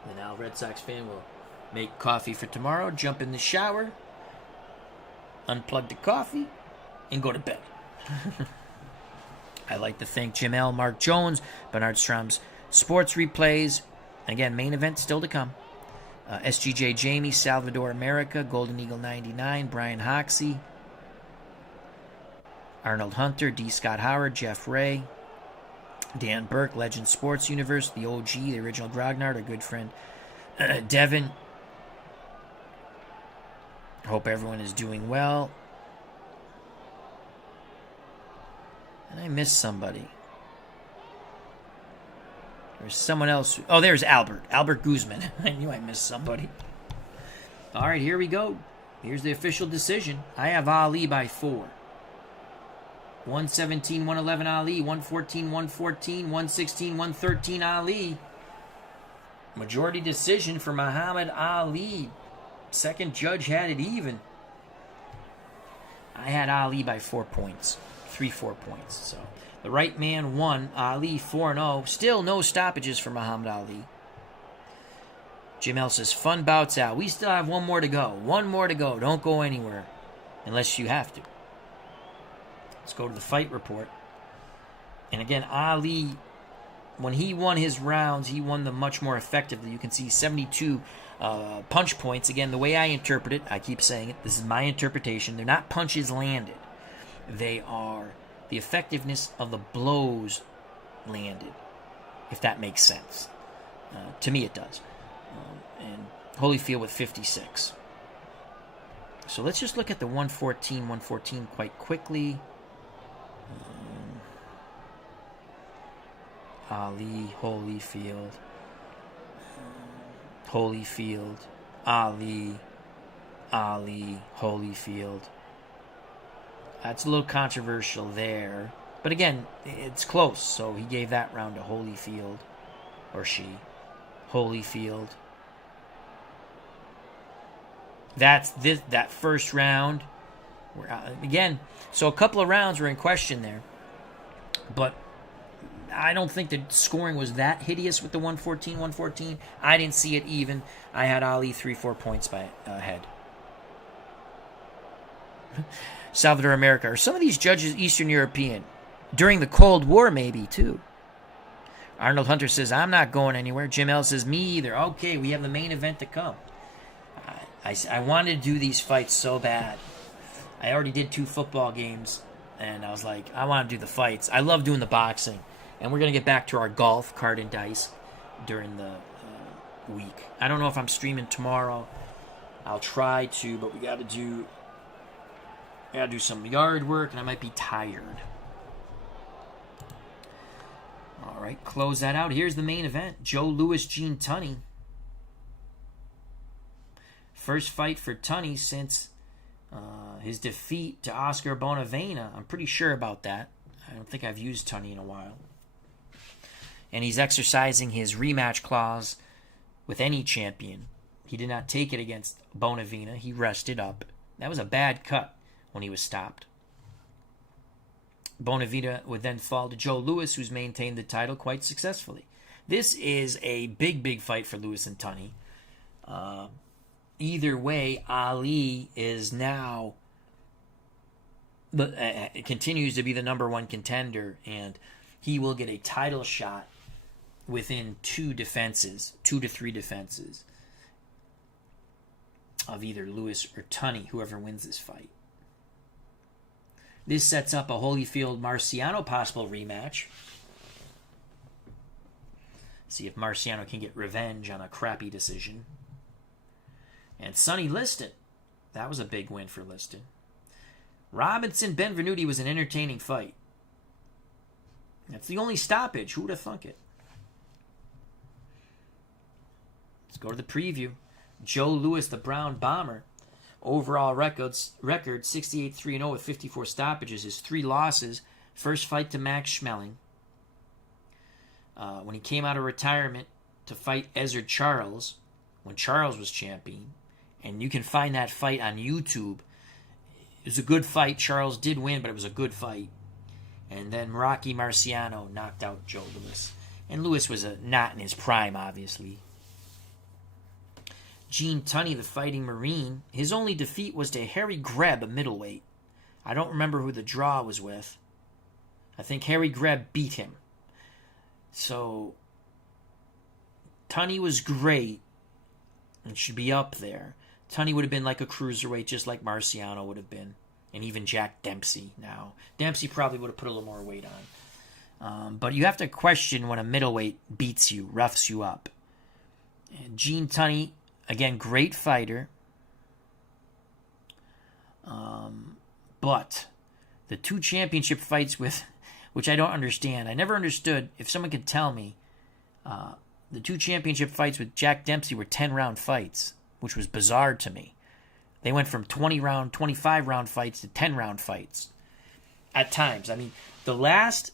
And now Red Sox fan will make coffee for tomorrow, jump in the shower, unplug the coffee, and go to bed. I'd like to thank Jamel, Mark Jones, Bernard Strom's Sports Replays. Again, main event still to come. SGJ Jamie, Salvador America, Golden Eagle 99, Brian Hoxie, Arnold Hunter, D. Scott Howard, Jeff Ray, Dan Burke, Legend Sports Universe, the OG, the original Grognard, our good friend Devin. Hope everyone is doing well. And I missed somebody. There's someone else. Oh, there's Albert. Albert Guzman. I knew I missed somebody. All right, here we go. Here's the official decision. I have Ali by 4. 117-111 Ali. 114-114. 116-113 Ali. Majority decision for Muhammad Ali. Second judge had it even. I had Ali by 4 points. 3-4 points. So the right man won. Ali 4-0. Still no stoppages for Muhammad Ali. Jim L says, fun bouts out. We still have one more to go. One more to go. Don't go anywhere unless you have to. Let's go to the fight report. And again, Ali, when he won his rounds, he won them much more effectively. You can see 72 punch points. Again, the way I interpret it, I keep saying it, this is my interpretation. They're not punches landed. They are the effectiveness of the blows landed, if that makes sense. To me, it does. And Holyfield with 56. So let's just look at the 114 quite quickly. Ali, Holyfield, Ali, Holyfield. That's a little controversial there. But again, it's close. So he gave that round to Holyfield, or she. Holyfield. That first round. Again, so a couple of rounds were in question there. But I don't think the scoring was that hideous with the 114. I didn't see it even. I had Ali 3-4 points by ahead. Salvador America. Are some of these judges Eastern European? During the Cold War, maybe, too. Arnold Hunter says, I'm not going anywhere. Jim L says, me either. Okay, we have the main event to come. I wanted to do these fights so bad. I already did 2 football games, and I was like, I want to do the fights. I love doing the boxing. And we're going to get back to our golf, card, and dice during the week. I don't know if I'm streaming tomorrow. I'll try to, but we got to do some yard work, and I might be tired. All right, close that out. Here's the main event. Joe Louis, Gene Tunney. First fight for Tunney since his defeat to Oscar Bonavena. I'm pretty sure about that. I don't think I've used Tunney in a while. And he's exercising his rematch clause with any champion. He did not take it against Bonavena. He rested up. That was a bad cut when he was stopped. Bonavena would then fall to Joe Louis, who's maintained the title quite successfully. This is a big fight for Louis and Tunney. Either way, Ali is now continues to be the number 1 contender, and he will get a title shot within 2 to 3 defenses of either Louis or Tunney, whoever wins this fight. This sets up a Holyfield-Marciano possible rematch. See if Marciano can get revenge on a crappy decision. And Sonny Liston. That was a big win for Liston. Robinson Benvenuti was an entertaining fight. That's the only stoppage. Who would have thunk it? Let's go to the preview. Joe Louis, the Brown Bomber. Overall record 68-3-0 with 54 stoppages. His 3 losses. First fight to Max Schmeling. When he came out of retirement to fight Ezzard Charles, when Charles was champion. And you can find that fight on YouTube. It was a good fight. Charles did win, but it was a good fight. And then Rocky Marciano knocked out Joe Louis. And Louis was not in his prime, obviously. Gene Tunney, the Fighting Marine, his only defeat was to Harry Greb, a middleweight. I don't remember who the draw was with. I think Harry Greb beat him. So, Tunney was great and should be up there. Tunney would have been like a cruiserweight, just like Marciano would have been. And even Jack Dempsey now. Dempsey probably would have put a little more weight on. But you have to question when a middleweight beats you, roughs you up. And Gene Tunney, again, great fighter. But the 2 championship fights with, which I don't understand. I never understood, if someone could tell me, the 2 championship fights with Jack Dempsey were 10-round fights, which was bizarre to me. They went from 25-round fights to 10-round fights at times. I mean, the last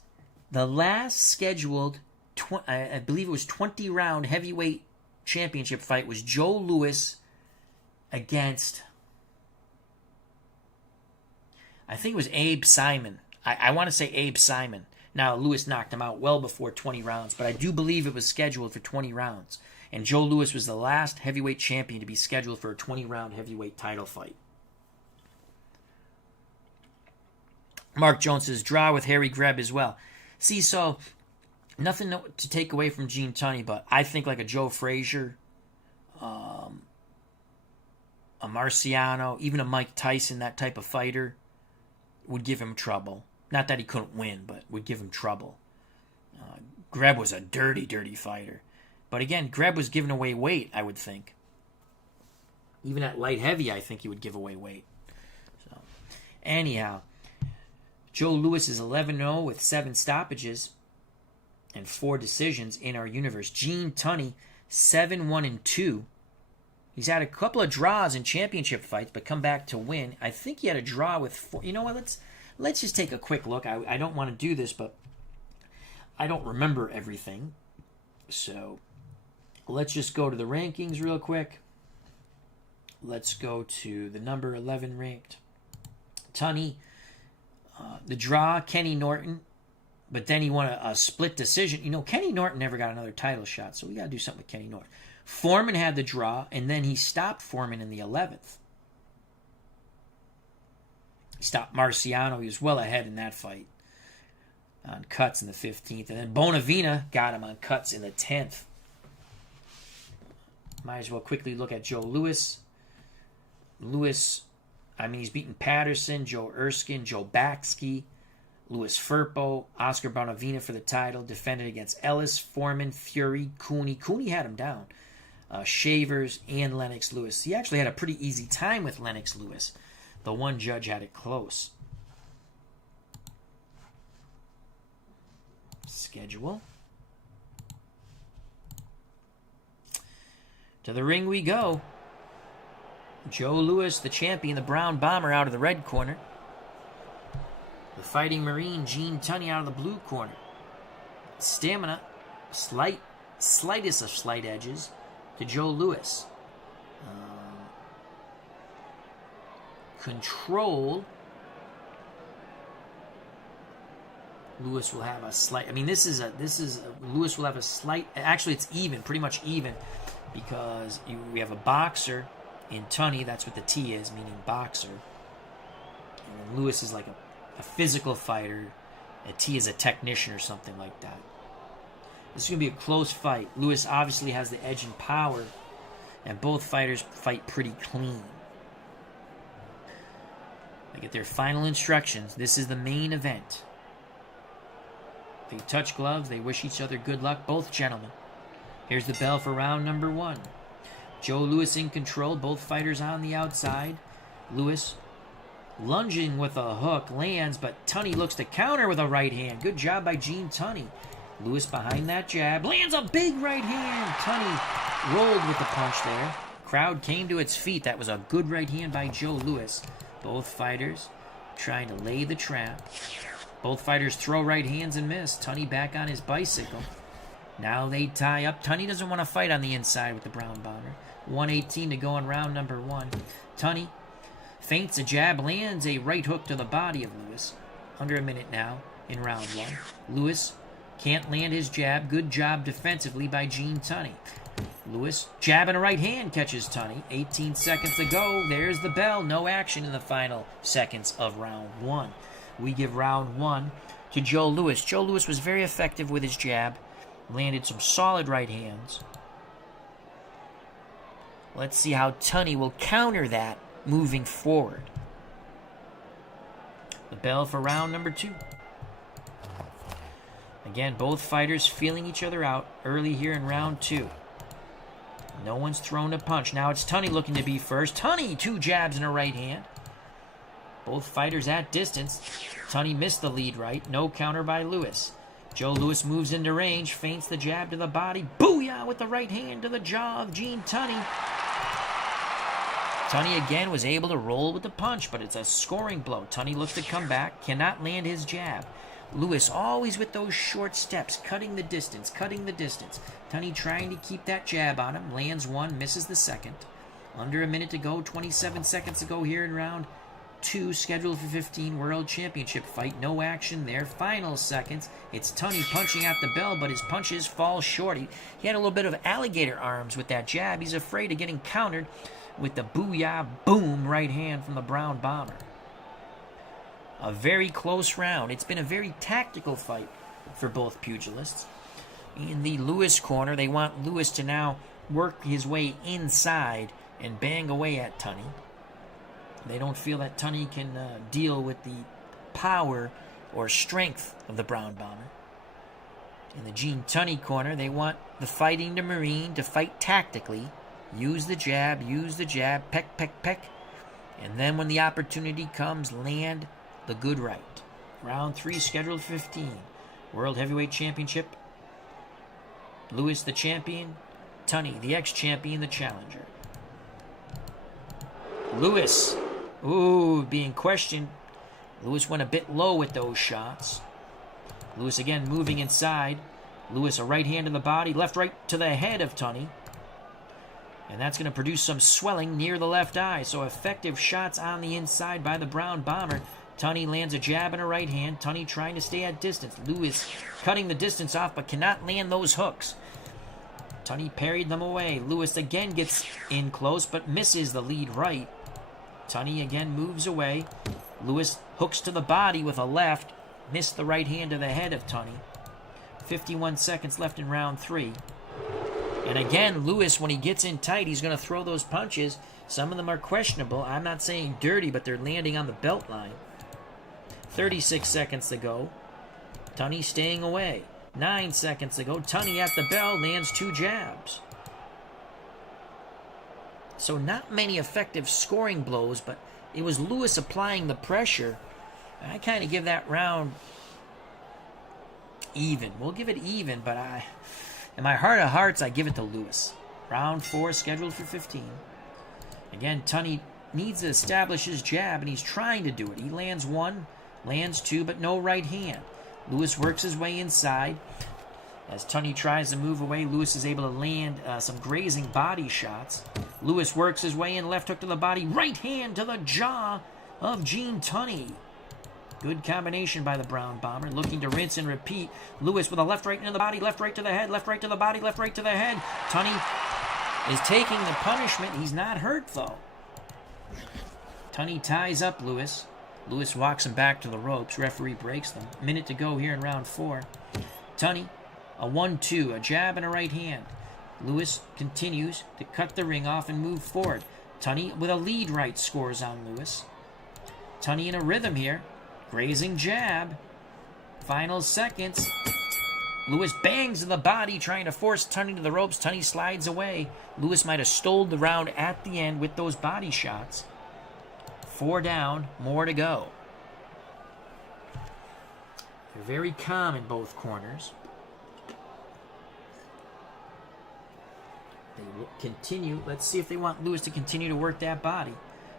scheduled, I believe it was 20-round heavyweight championship fight was Joe Louis against, I think it was Abe Simon. I want to say Abe Simon. Now, Lewis knocked him out well before 20 rounds, but I do believe it was scheduled for 20 rounds. And Joe Louis was the last heavyweight champion to be scheduled for a 20-round heavyweight title fight. Mark Jones says, draw with Harry Greb as well. See, so, nothing to take away from Gene Tunney, but I think like a Joe Frazier, a Marciano, even a Mike Tyson, that type of fighter, would give him trouble. Not that he couldn't win, but would give him trouble. Greb was a dirty, dirty fighter. But again, Greb was giving away weight, I would think. Even at light heavy, I think he would give away weight. So, anyhow, Joe Louis is 11-0 with 7 stoppages and 4 decisions in our universe. Gene Tunney, 7-1-2. He's had a couple of draws in championship fights, but come back to win. I think he had a draw with 4. You know what? Let's just take a quick look. I don't want to do this, but I don't remember everything. So let's just go to the rankings real quick. Let's go to the number 11 ranked. Tunney, the draw, Kenny Norton, but then he won a split decision. You know, Kenny Norton never got another title shot, so we got to do something with Kenny Norton. Foreman had the draw, and then he stopped Foreman in the 11th. He stopped Marciano. He was well ahead in that fight on cuts in the 15th. And then Bonavina got him on cuts in the 10th. Might as well quickly look at Joe Louis. He's beaten Patterson, Joe Erskine, Joe Baxkey, Louis Firpo, Oscar Bonavina for the title. Defended against Ellis, Foreman, Fury, Cooney. Cooney had him down. Shavers, and Lennox Lewis. He actually had a pretty easy time with Lennox Lewis. The one judge had it close. Schedule. To the ring we go. Joe Louis, the champion, the brown bomber, out of the red corner. The Fighting Marine, Gene Tunney, out of the blue corner. Stamina, slightest of slight edges to Joe Louis. Control. Louis will have a slight. Louis will have a slight. Actually, it's even, pretty much even, because we have a boxer in Tunney. That's what the T is, meaning boxer. And Louis is like a physical fighter. A T is a technician or something like that. This is going to be a close fight. Louis obviously has the edge in power, and both fighters fight pretty clean. They get their final instructions. This is the main event. They touch gloves. They wish each other good luck, both gentlemen. Here's the bell for round number 1. Joe Louis in control. Both fighters on the outside. Louis lunging with a hook. Lands, but Tunney looks to counter with a right hand. Good job by Gene Tunney. Louis behind that jab. Lands a big right hand. Tunney rolled with the punch there. Crowd came to its feet. That was a good right hand by Joe Louis. Both fighters trying to lay the trap. Both fighters throw right hands and miss. Tunney back on his bicycle. Now they tie up. Tunney doesn't want to fight on the inside with the brown bomber. 1:18 to go in round number 1. Tunney feints a jab, lands a right hook to the body of Louis. Under a minute now in round 1. Louis can't land his jab. Good job defensively by Gene Tunney. Louis, jab and a right hand, catches Tunney. 18 seconds to go. There's the bell. No action in the final seconds of round 1. We give round 1 to Joe Louis. Joe Louis was very effective with his jab. Landed some solid right hands. Let's see how Tunney will counter that moving forward. The bell for round number 2. Again, both fighters feeling each other out early here in round 2. No one's thrown a punch. Now it's Tunney looking to be first. Tunney, 2 jabs and a right hand. Both fighters at distance. Tunney missed the lead right. No counter by Louis. Joe Louis moves into range, feints the jab to the body. Booyah with the right hand to the jaw of Gene Tunney. Tunney again was able to roll with the punch, but it's a scoring blow. Tunney looks to come back, cannot land his jab. Louis always with those short steps, cutting the distance, Tunney trying to keep that jab on him. Lands one, misses the second. Under a minute to go, 27 seconds to go here in round 2 scheduled for 15 World Championship fight. No action there. Final seconds. It's Tunney punching at the bell, but his punches fall short. He had a little bit of alligator arms with that jab. He's afraid of getting countered with the booyah boom right hand from the Brown Bomber. A very close round. It's been a very tactical fight for both pugilists. In the Lewis corner, they want Lewis to now work his way inside and bang away at Tunney. They don't feel that Tunney can deal with the power or strength of the Brown Bomber. In the Gene Tunney corner, they want the fighting Marine to fight tactically. Use the jab, peck, peck, peck. And then when the opportunity comes, land the good right. Round 3 scheduled 15. World Heavyweight Championship. Lewis the champion. Tunney, the ex-champion, the challenger. Lewis, being questioned. Lewis went a bit low with those shots. Lewis again moving inside. Lewis a right hand to the body, left right to the head of Tunney. And that's going to produce some swelling near the left eye. So effective shots on the inside by the Brown Bomber. Tunney lands a jab and a right hand. Tunney trying to stay at distance. Lewis cutting the distance off but cannot land those hooks. Tunney parried them away. Lewis again gets in close but misses the lead right. Tunney again moves away. Lewis hooks to the body with a left. Missed the right hand to the head of Tunney. 51 seconds left in round 3. And again, Lewis, when he gets in tight, he's going to throw those punches. Some of them are questionable. I'm not saying dirty, but they're landing on the belt line. 36 seconds to go. Tunney staying away. 9 seconds to go. Tunney at the bell lands 2 jabs. So not many effective scoring blows, but it was Lewis applying the pressure. I kind of give that round even. We'll give it even, but in my heart of hearts, I give it to Lewis. Round 4 scheduled for 15. Again, Tunney needs to establish his jab, and he's trying to do it. He lands 1, lands 2, but no right hand. Lewis works his way inside. As Tunney tries to move away, Lewis is able to land some grazing body shots. Lewis works his way in, left hook to the body, right hand to the jaw of Gene Tunney. Good combination by the Brown Bomber, looking to rinse and repeat. Lewis with a left right into the body, left right to the head, left right to the body, left right to the head. Tunney is taking the punishment. He's not hurt, though. Tunney ties up Lewis. Lewis walks him back to the ropes. Referee breaks them. Minute to go here in round 4. Tunney, a 1-2, a jab and a right hand. Lewis continues to cut the ring off and move forward. Tunney with a lead right scores on Lewis. Tunney in a rhythm here. Grazing jab. Final seconds. Lewis bangs to the body, trying to force Tunney to the ropes. Tunney slides away. Lewis might have stole the round at the end with those body shots. 4 down, more to go. They're very calm in both corners. They will continue. Let's see if they want Lewis to continue to work that body.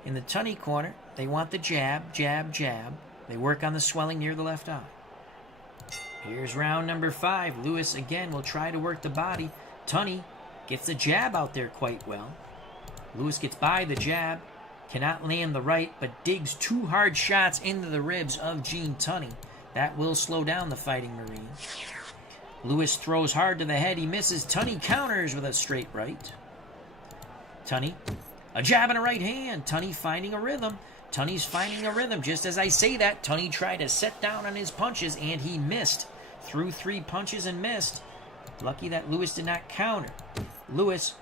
In the Tunney corner, they want the jab, jab, jab. They work on the swelling near the left eye. Here's round number 5. Lewis again will try to work the body. Tunney gets the jab out there quite well. Lewis gets by the jab. Cannot land the right, but digs 2 hard shots into the ribs of Gene Tunney. That will slow down the Fighting Marine. Lewis throws hard to the head. He misses. Tunney counters with a straight right. Tunney, a jab and a right hand. Tunney finding a rhythm. Tunney's finding a rhythm. Just as I say that, Tunney tried to set down on his punches, and he missed. Threw 3 punches and missed. Lucky that Lewis did not counter. Lewis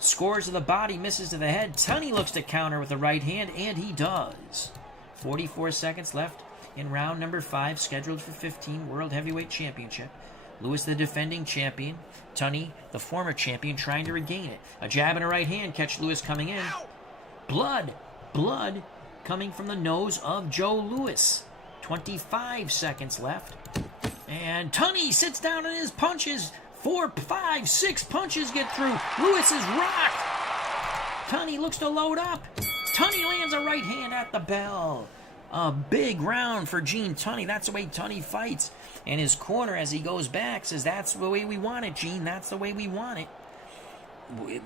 scores to the body, misses to the head. Tunney looks to counter with the right hand, and he does. 44 seconds left in round number 5, scheduled for 15 World Heavyweight Championship. Lewis, the defending champion. Tunney, the former champion, trying to regain it. A jab and a right hand catch Lewis coming in. Blood coming from the nose of Joe Lewis. 25 seconds left. And Tunney sits down on his punches. 4, 5, 6 punches get through. Lewis is rocked. Tunney looks to load up. Tunney lands a right hand at the bell. A big round for Gene Tunney. That's the way Tunney fights. And his corner, as he goes back, says, that's the way we want it, Gene. That's the way we want it.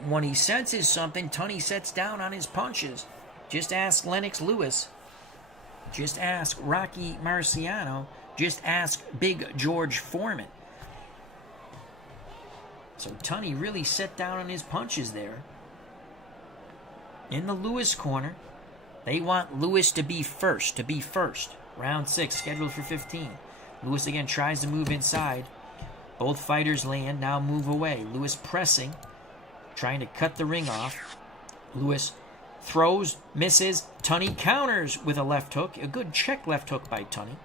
When he senses something, Tunney sets down on his punches. Just ask Lennox Lewis. Just ask Rocky Marciano. Just ask Big George Foreman. So Tunney really set down on his punches there. In the Lewis corner, they want Lewis to be first. Round 6, scheduled for 15. Lewis again tries to move inside. Both fighters land, now move away. Lewis pressing, trying to cut the ring off. Lewis throws, misses. Tunney counters with a left hook. A good check left hook by Tunney.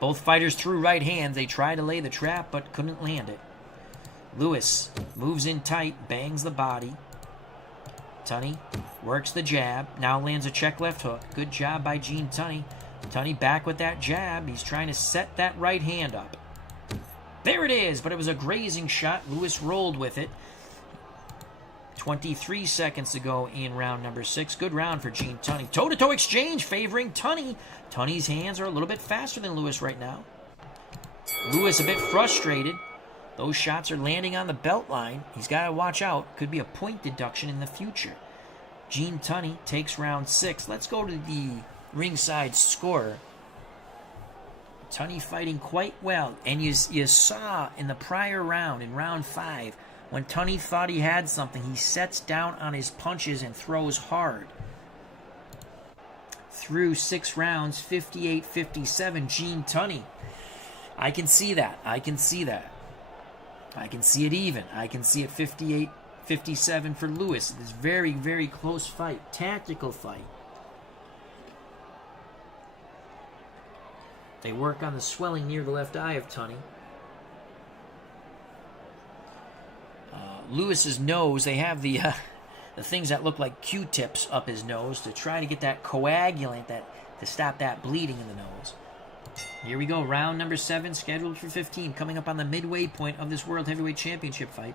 Both fighters threw right hands. They tried to lay the trap, but couldn't land it. Lewis moves in tight, bangs the body. Tunney works the jab, now lands a check left hook. Good job by Gene Tunney. Tunney back with that jab. He's trying to set that right hand up. There it is, but it was a grazing shot. Lewis rolled with it. 23 seconds to go in round number 6. Good round for Gene Tunney. Toe-to-toe exchange favoring Tunney. Tunney's hands are a little bit faster than Lewis right now. Lewis a bit frustrated. Those shots are landing on the belt line. He's got to watch out. Could be a point deduction in the future. Gene Tunney takes round 6. Let's go to the ringside scorer. Tunney fighting quite well. And you saw in the prior round, in round 5, when Tunney thought he had something, he sets down on his punches and throws hard. Through 6 rounds, 58-57, Gene Tunney. I can see that. I can see it even. I can see it 58-57 for Lewis. It's a very, very close fight. Tactical fight. They work on the swelling near the left eye of Tunney. Lewis's nose, they have the things that look like Q-tips up his nose to try to get that coagulant to stop that bleeding in the nose. Here we go, round number 7, scheduled for 15, coming up on the midway point of this World Heavyweight Championship fight.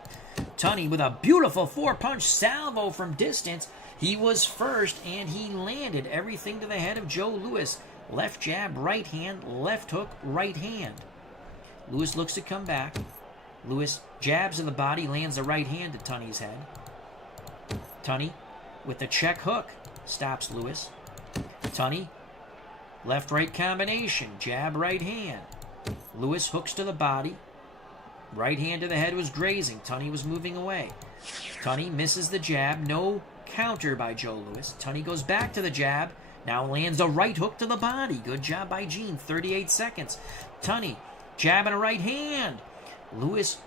Tunney with a beautiful 4-punch salvo from distance. He was first, and he landed everything to the head of Joe Louis. Left jab, right hand, left hook, right hand. Louis looks to come back. Louis jabs in the body, lands a right hand to Tunney's head. Tunney with the check hook stops Louis. Tunney, left-right combination, jab, right hand. Louis hooks to the body. Right hand to the head was grazing. Tunney was moving away. Tunney misses the jab. No counter by Joe Louis. Tunney goes back to the jab. Now lands a right hook to the body. Good job by Gene. 38 seconds. Tunney, jab and a right hand. Louis,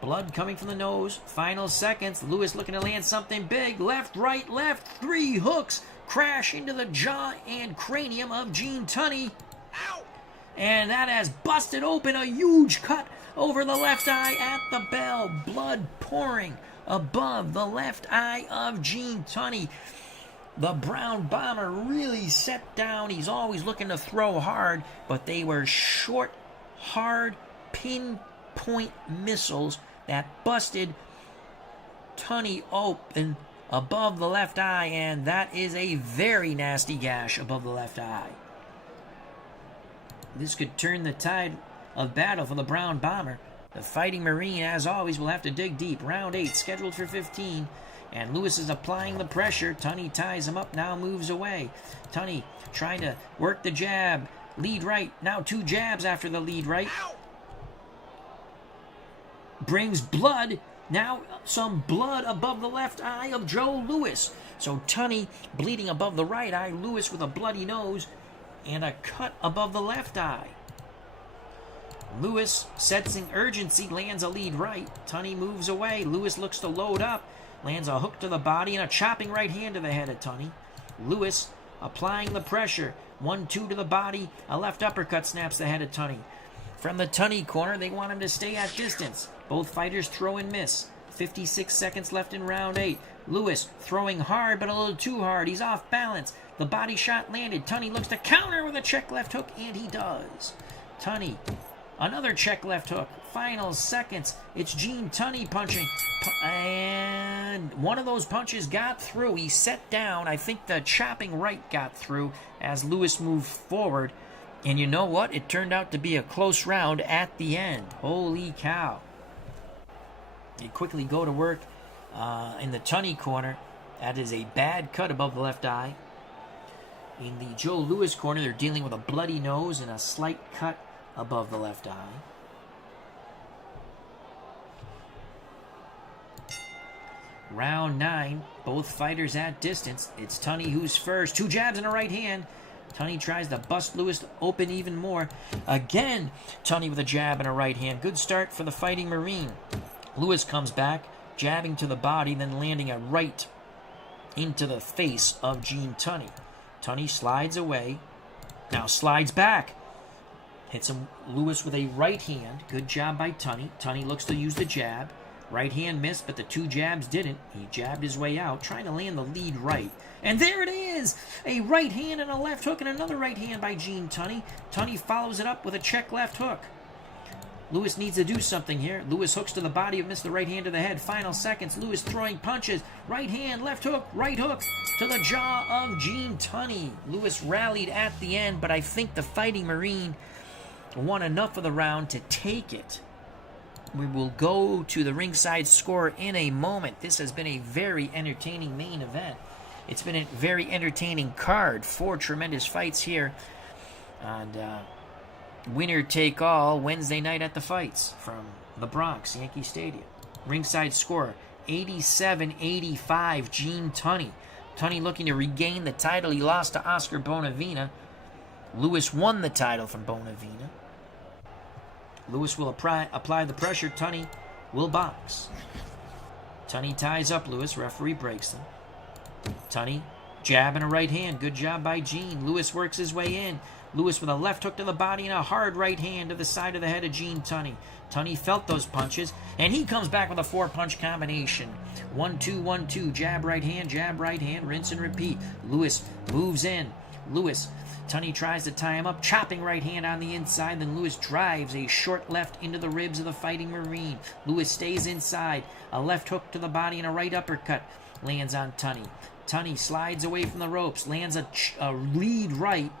blood coming from the nose. Final seconds. Louis looking to land something big. Left, right, left. 3 hooks crash into the jaw and cranium of Gene Tunney. Ow! And that has busted open a huge cut over the left eye at the bell. Blood pouring above the left eye of Gene Tunney. The Brown Bomber really set down. He's always looking to throw hard, but they were short, hard, pinpoint missiles that busted Tunney open above the left eye, and that is a very nasty gash above the left eye. This could turn the tide of battle for the Brown Bomber. The Fighting Marine, as always, will have to dig deep. Round 8, scheduled for 15. And Louis is applying the pressure. Tunney ties him up, now moves away. Tunney trying to work the jab. Lead right. Now 2 jabs after the lead right. Brings blood. Now some blood above the left eye of Joe Louis. So Tunney bleeding above the right eye. Louis with a bloody nose and a cut above the left eye. Louis, sensing urgency, lands a lead right. Tunney moves away. Louis looks to load up. Lands a hook to the body and a chopping right hand to the head of Tunney. Louis applying the pressure. 1-2 to the body. A left uppercut snaps the head of Tunney. From the Tunney corner, they want him to stay at distance. Both fighters throw and miss. 56 seconds left in round 8. Louis throwing hard, but a little too hard. He's off balance. The body shot landed. Tunney looks to counter with a check left hook, and he does. Tunney, another check left hook. Final seconds. It's Gene Tunney punching. And one of those punches got through. He set down. I think the chopping right got through as Louis moved forward. And you know what? It turned out to be a close round at the end. Holy cow. They quickly go to work in the Tunney corner. That is a bad cut above the left eye. In the Joe Louis corner, they're dealing with a bloody nose and a slight cut above the left eye. Round 9, both fighters at distance. It's Tunney who's first. 2 jabs and a right hand. Tunney tries to bust Louis open even more. Again, Tunney with a jab and a right hand. Good start for the Fighting Marine. Louis comes back, jabbing to the body, then landing a right into the face of Gene Tunney. Tunney slides away, now slides back. Hits him, Louis with a right hand. Good job by Tunney. Tunney looks to use the jab. Right hand missed, but the 2 jabs didn't. He jabbed his way out, trying to land the lead right. And there it is! A right hand and a left hook and another right hand by Gene Tunney. Tunney follows it up with a check left hook. Louis needs to do something here. Louis hooks to the body, missed the right hand to the head. Final seconds, Louis throwing punches. Right hand, left hook, right hook to the jaw of Gene Tunney. Louis rallied at the end, but I think the Fighting Marine won enough of the round to take it. We will go to the ringside score in a moment. This has been a very entertaining main event. It's been a very entertaining card. 4 tremendous fights here. And winner take all Wednesday night at the fights from the Bronx, Yankee Stadium. Ringside score 87-85, Gene Tunney. Tunney looking to regain the title. He lost to Oscar Bonavena. Louis won the title from Bonavena. Louis will apply the pressure. Tunney will box. Tunney ties up Louis. Referee breaks them. Tunney, jab and a right hand. Good job by Gene. Louis works his way in. Louis with a left hook to the body and a hard right hand to the side of the head of Gene Tunney. Tunney felt those punches, and he comes back with a 4-punch combination. 1-2, 1-2. Jab, right hand, rinse and repeat. Louis moves in. Louis, Tunney tries to tie him up, chopping right hand on the inside. Then Louis drives a short left into the ribs of the Fighting Marine. Louis stays inside. A left hook to the body and a right uppercut lands on Tunney. Tunney slides away from the ropes, lands a lead right,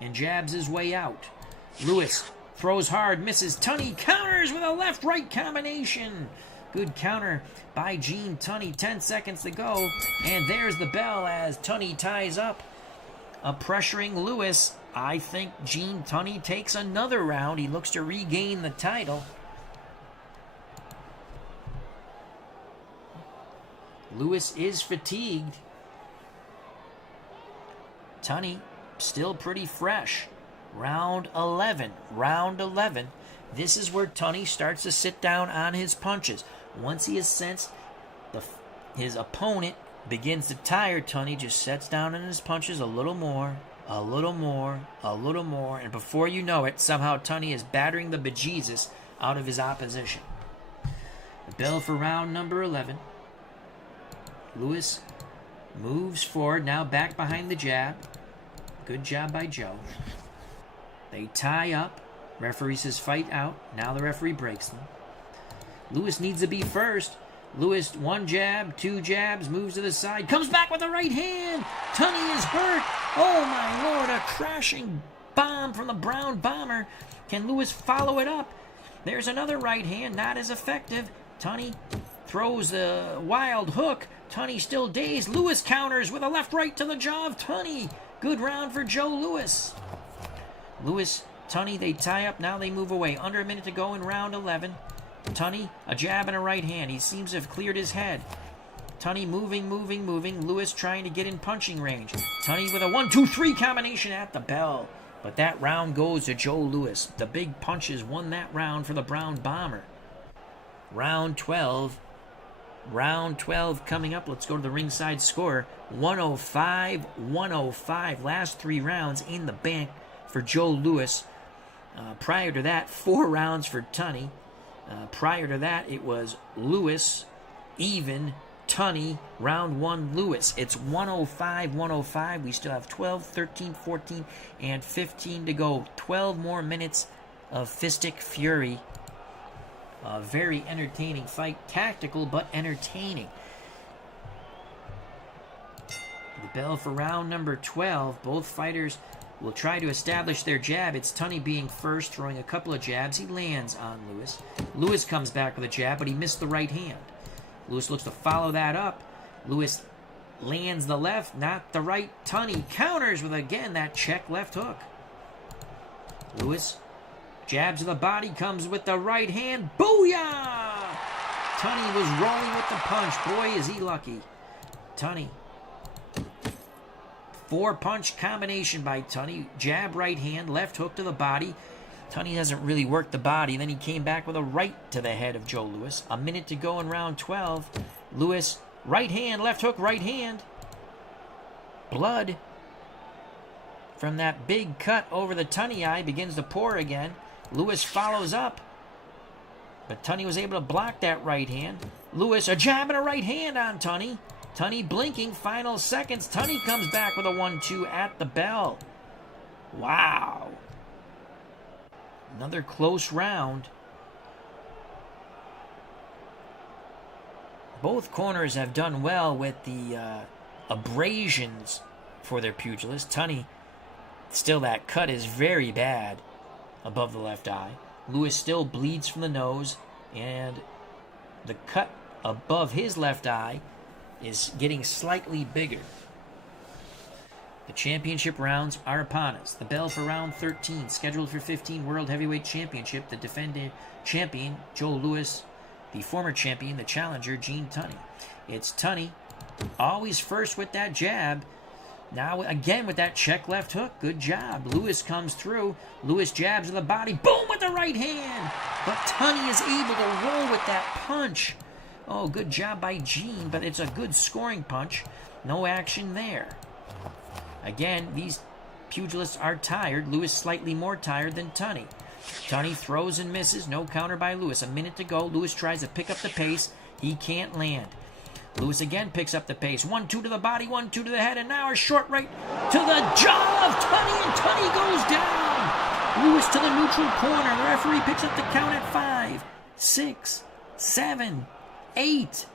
and jabs his way out. Louis throws hard, misses. Tunney counters with a left-right combination. Good counter by Gene Tunney. 10 seconds to go, and there's the bell as Tunney ties up. Pressuring Louis. I think Gene Tunney takes another round. He looks to regain the title. Louis is fatigued. Tunney still pretty fresh. Round 11. This is where Tunney starts to sit down on his punches. Once he has sensed his opponent begins to tire, Tunney just sets down on his punches a little more, and before you know it, somehow Tunney is battering the bejesus out of his opposition. The bell for round number 11. Louis moves forward, now back behind the jab. Good job by Joe. They tie up. Referee says fight out. Now the referee breaks them. Louis needs to be first. Louis, 1 jab, 2 jabs, moves to the side, comes back with a right hand. Tunney is hurt. Oh my Lord, a crashing bomb from the Brown Bomber. Can Louis follow it up? There's another right hand, not as effective. Tunney throws a wild hook. Tunney still dazed. Louis counters with a left right to the jaw of Tunney. Good round for Joe Louis. Louis, Tunney, they tie up. Now they move away. Under a minute to go in round 11. Tunney, a jab and a right hand. He seems to have cleared his head. Tunney moving. Louis trying to get in punching range. Tunney with a 1-2-3 combination at the bell. But that round goes to Joe Louis. The big punches won that round for the Brown Bomber. Round 12 coming up. Let's go to the ringside score. 105. Last 3 rounds in the bank for Joe Louis. Prior to that, 4 rounds for Tunney. Prior to that, it was Louis, even, Tunney, round 1, Louis. It's 105. We still have 12, 13, 14, and 15 to go. 12 more minutes of fistic fury. A very entertaining fight. Tactical, but entertaining. The bell for round number 12. Both fighters will try to establish their jab. It's Tunney being first, throwing a couple of jabs. He lands on Louis. Louis comes back with a jab, but he missed the right hand. Louis looks to follow that up. Louis lands the left, not the right. Tunney counters with, again, that check left hook. Lewis jabs to the body, comes with the right hand. Booyah! Tunney was rolling with the punch. Boy, is he lucky. Tunney. 4-punch combination by Tunney. Jab, right hand, left hook to the body. Tunney doesn't really work the body. Then he came back with a right to the head of Joe Louis. A minute to go in round 12. Louis, right hand, left hook, right hand. Blood from that big cut over the Tunney eye begins to pour again. Louis follows up. But Tunney was able to block that right hand. Louis, a jab and a right hand on Tunney. Tunney blinking, final seconds. Tunney comes back with a 1-2 at the bell. Wow. Another close round. Both corners have done well with the abrasions for their pugilists. Tunney, still that cut is very bad above the left eye. Louis still bleeds from the nose, and the cut above his left eye is getting slightly bigger. The championship rounds are upon us. The bell for round 13, scheduled for 15 World Heavyweight Championship. The defending champion, Joe Louis. The former champion, the challenger, Gene Tunney. It's Tunney, always first with that jab. Now again with that check left hook. Good job. Louis comes through. Louis jabs to the body. Boom with the right hand. But Tunney is able to roll with that punch. Oh, good job by Gene, but it's a good scoring punch. No action there. Again, these pugilists are tired. Louis slightly more tired than Tunney. Tunney throws and misses. No counter by Louis. A minute to go. Louis tries to pick up the pace. He can't land. Louis again picks up the pace. 1-2 to the body, 1-2 to the head, and now a short right to the jaw of Tunney, and Tunney goes down. Louis to the neutral corner. The referee picks up the count at 5, 6, 7, 8.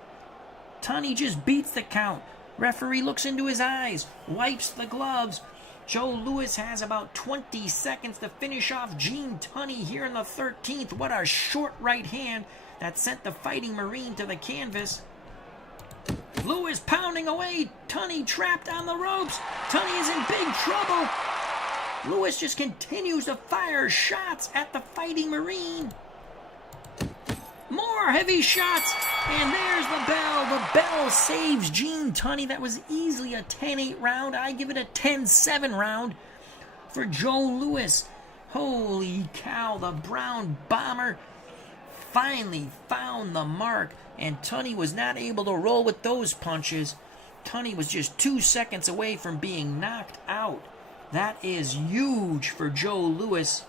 Tunney just beats the count. Referee looks into his eyes, wipes the gloves. Joe Louis has about 20 seconds to finish off Gene Tunney here in the 13th. What a short right hand that sent the Fighting Marine to the canvas. Louis pounding away. Tunney trapped on the ropes. Tunney is in big trouble. Louis just continues to fire shots at the Fighting Marine. More heavy shots, and there's the bell. The bell saves Gene Tunney. That was easily a 10-8 round. I give it a 10-7 round for Joe Louis. Holy cow, the Brown Bomber finally found the mark, and Tunney was not able to roll with those punches. Tunney was just 2 seconds away from being knocked out. That is huge for Joe Louis.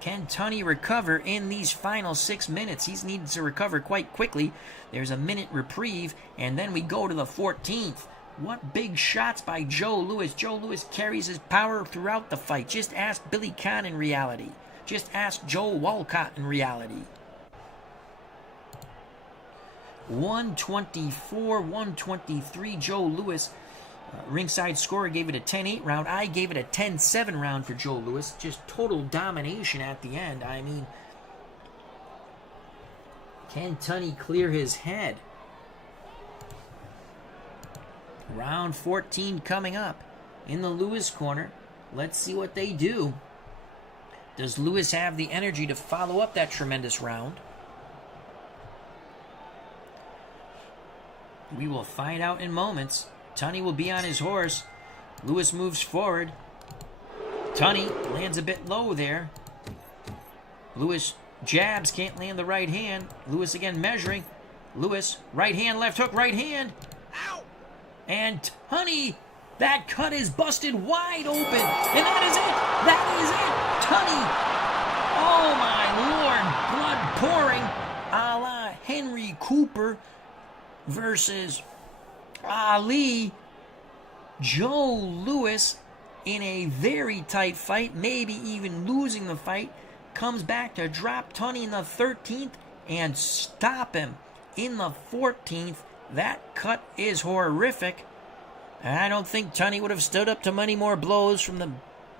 Can Tunney recover in these final 6 minutes? He needs to recover quite quickly. There's a minute reprieve, and then we go to the 14th. What big shots by Joe Louis. Joe Louis carries his power throughout the fight. Just ask Billy Conn in reality. Just ask Joe Walcott in reality. 124, 123, Joe Louis. Ringside scorer gave it a 10-8 round. I gave it a 10-7 round for Joe Louis. Just total domination at the end. I mean, can Tunney clear his head? Round 14 coming up in the Louis corner. Let's see what they do. Does Louis have the energy to follow up that tremendous round? We will find out in moments. Tunney will be on his horse. Louis moves forward. Tunney lands a bit low there. Louis jabs, can't land the right hand. Louis again measuring. Louis, right hand, left hook, right hand. Ow! And Tunney, that cut is busted wide open. And that is it. That is it. Tunney. Oh my Lord, blood pouring a la Henry Cooper versus Ali. Joe Louis, in a very tight fight, maybe even losing the fight, comes back to drop Tunney in the 13th and stop him in the 14th. That cut is horrific. And I don't think Tunney would have stood up to many more blows from the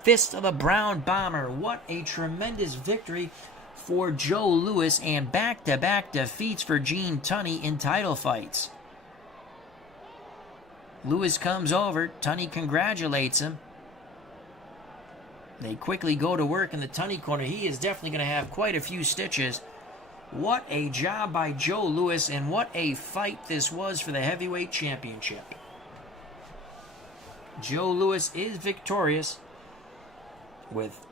fist of the Brown Bomber. What a tremendous victory for Joe Louis, and back-to-back defeats for Gene Tunney in title fights. Lewis comes over. Tunney congratulates him. They quickly go to work in the Tunney corner. He is definitely going to have quite a few stitches. What a job by Joe Lewis, and what a fight this was for the heavyweight championship. Joe Lewis is victorious with,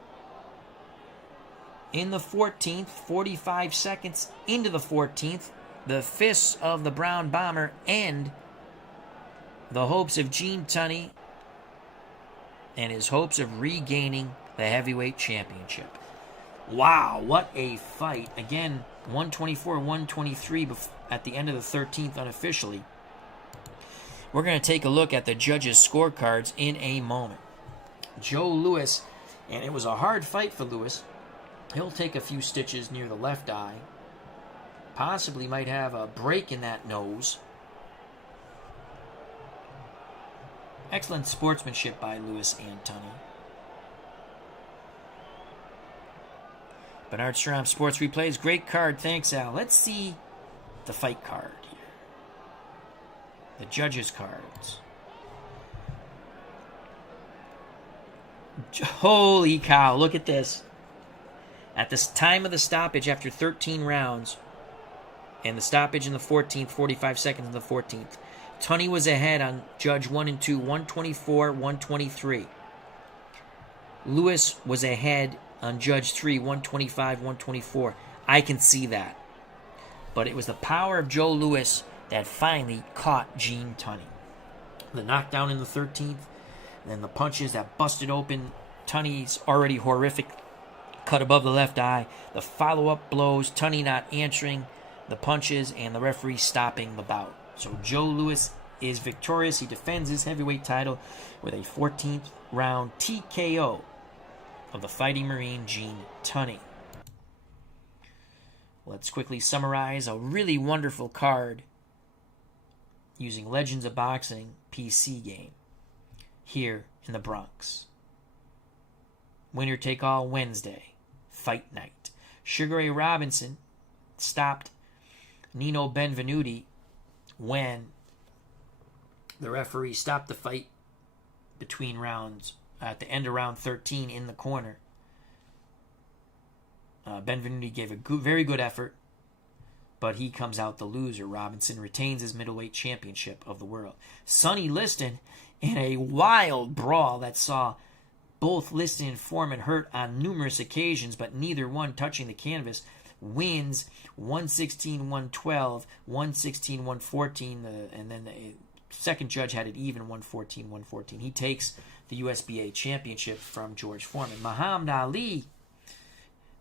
in the 14th, 45 seconds into the 14th, the fists of the Brown Bomber end the hopes of Gene Tunney and his hopes of regaining the heavyweight championship. Wow, what a fight. Again, 124, 123 at the end of the 13th unofficially. We're going to take a look at the judges' scorecards in a moment. Joe Lewis, and it was a hard fight for Lewis. He'll take a few stitches near the left eye. Possibly might have a break in that nose. Excellent sportsmanship by Lewis and Tunney. Bernard Strom Sports Replays. Great card. Thanks, Al. Let's see the fight card here. The judges' cards. Holy cow. Look at this. At the time of the stoppage after 13 rounds, and the stoppage in the 14th, 45 seconds in the 14th, Tunney was ahead on Judge 1 and 2, 124, 123. Lewis was ahead on Judge 3, 125, 124. I can see that. But it was the power of Joe Lewis that finally caught Gene Tunney. The knockdown in the 13th, and then the punches that busted open Tunney's already horrific cut above the left eye, the follow-up blows, Tunney not answering the punches, and the referee stopping the bout. So Joe Lewis is victorious. He defends his heavyweight title with a 14th round TKO of the Fighting Marine Gene Tunney. Let's quickly summarize a really wonderful card using Legends of Boxing PC game here in the Bronx. Winner take all Wednesday, fight night. Sugar Ray Robinson stopped Nino Benvenuti when the referee stopped the fight between rounds at the end of round 13 in the corner. Benvenuti gave a very good effort, but he comes out the loser. Robinson retains his middleweight championship of the world. Sonny Liston, in a wild brawl that saw both Liston and Foreman hurt on numerous occasions, but neither one touching the canvas, wins 116-112, 116-114, and then the second judge had it even 114-114. He takes the USBA championship from George Foreman. Muhammad Ali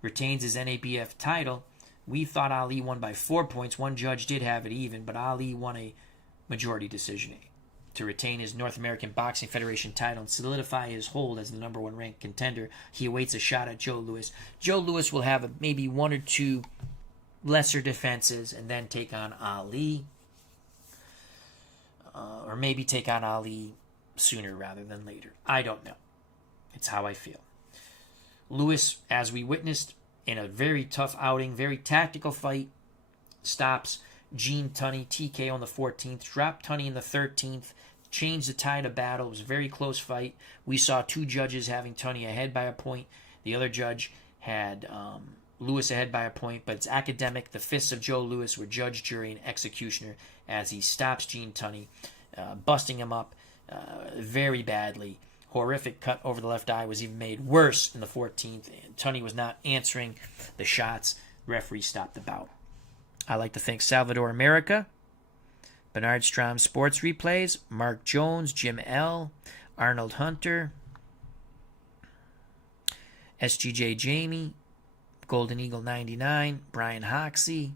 retains his NABF title. We thought Ali won by 4 points. One judge did have it even, but Ali won a majority decision to retain his North American Boxing Federation title and solidify his hold as the number one ranked contender. He awaits a shot at Joe Lewis. Joe Lewis will have maybe one or two lesser defenses and then take on Ali. Or maybe take on Ali sooner rather than later. I don't know. It's how I feel. Lewis, as we witnessed in a very tough outing, very tactical fight, stops Gene Tunney, TKO on the 14th, dropped Tunney in the 13th, changed the tide of battle. It was a very close fight. We saw two judges having Tunney ahead by a point. The other judge had Lewis ahead by a point, but it's academic. The fists of Joe Lewis were judge, jury, and executioner as he stops Gene Tunney, busting him up very badly. Horrific cut over the left eye was even made worse in the 14th. And Tunney was not answering the shots. Referee stopped the bout. I'd like to thank Salvador America, Bernard Strom Sports Replays, Mark Jones, Jim L., Arnold Hunter, SGJ Jamie, Golden Eagle 99, Brian Hoxie.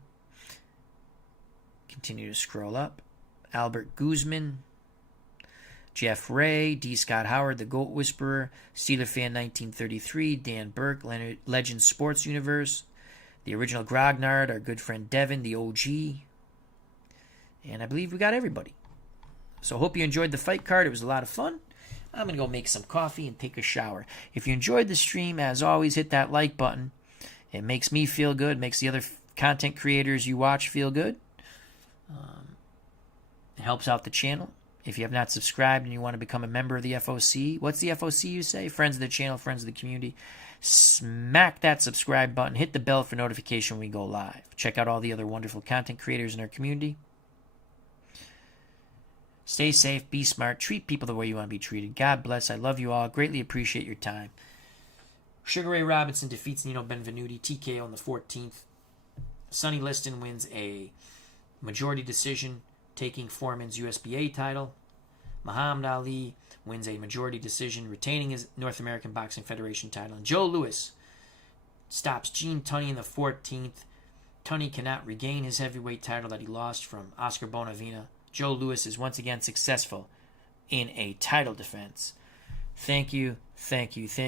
Continue to scroll up. Albert Guzman, Jeff Ray, D. Scott Howard, The Goat Whisperer, Steeler Fan 1933, Dan Burke, Legends Sports Universe, the original Grognard, our good friend Devin, the OG. And I believe we got everybody. So hope you enjoyed the fight card. It was a lot of fun. I'm going to go make some coffee and take a shower. If you enjoyed the stream, as always, hit that like button. It makes me feel good. It makes the other content creators you watch feel good. It helps out the channel. If you have not subscribed and you want to become a member of the FOC, what's the FOC you say? Friends of the channel, friends of the community. Smack that subscribe button. Hit the bell for notification when we go live. Check out all the other wonderful content creators in our community. Stay safe, be smart, treat people the way you want to be treated. God bless. I love you all. Greatly appreciate your time. Sugar Ray Robinson defeats Nino Benvenuti, TKO on the 14th. Sonny Liston wins a majority decision, taking Foreman's USBA title. Muhammad Ali wins a majority decision, retaining his North American Boxing Federation title. And Joe Louis stops Gene Tunney in the 14th. Tunney cannot regain his heavyweight title that he lost from Oscar Bonavena. Joe Louis is once again successful in a title defense. Thank you, thank you, thank you.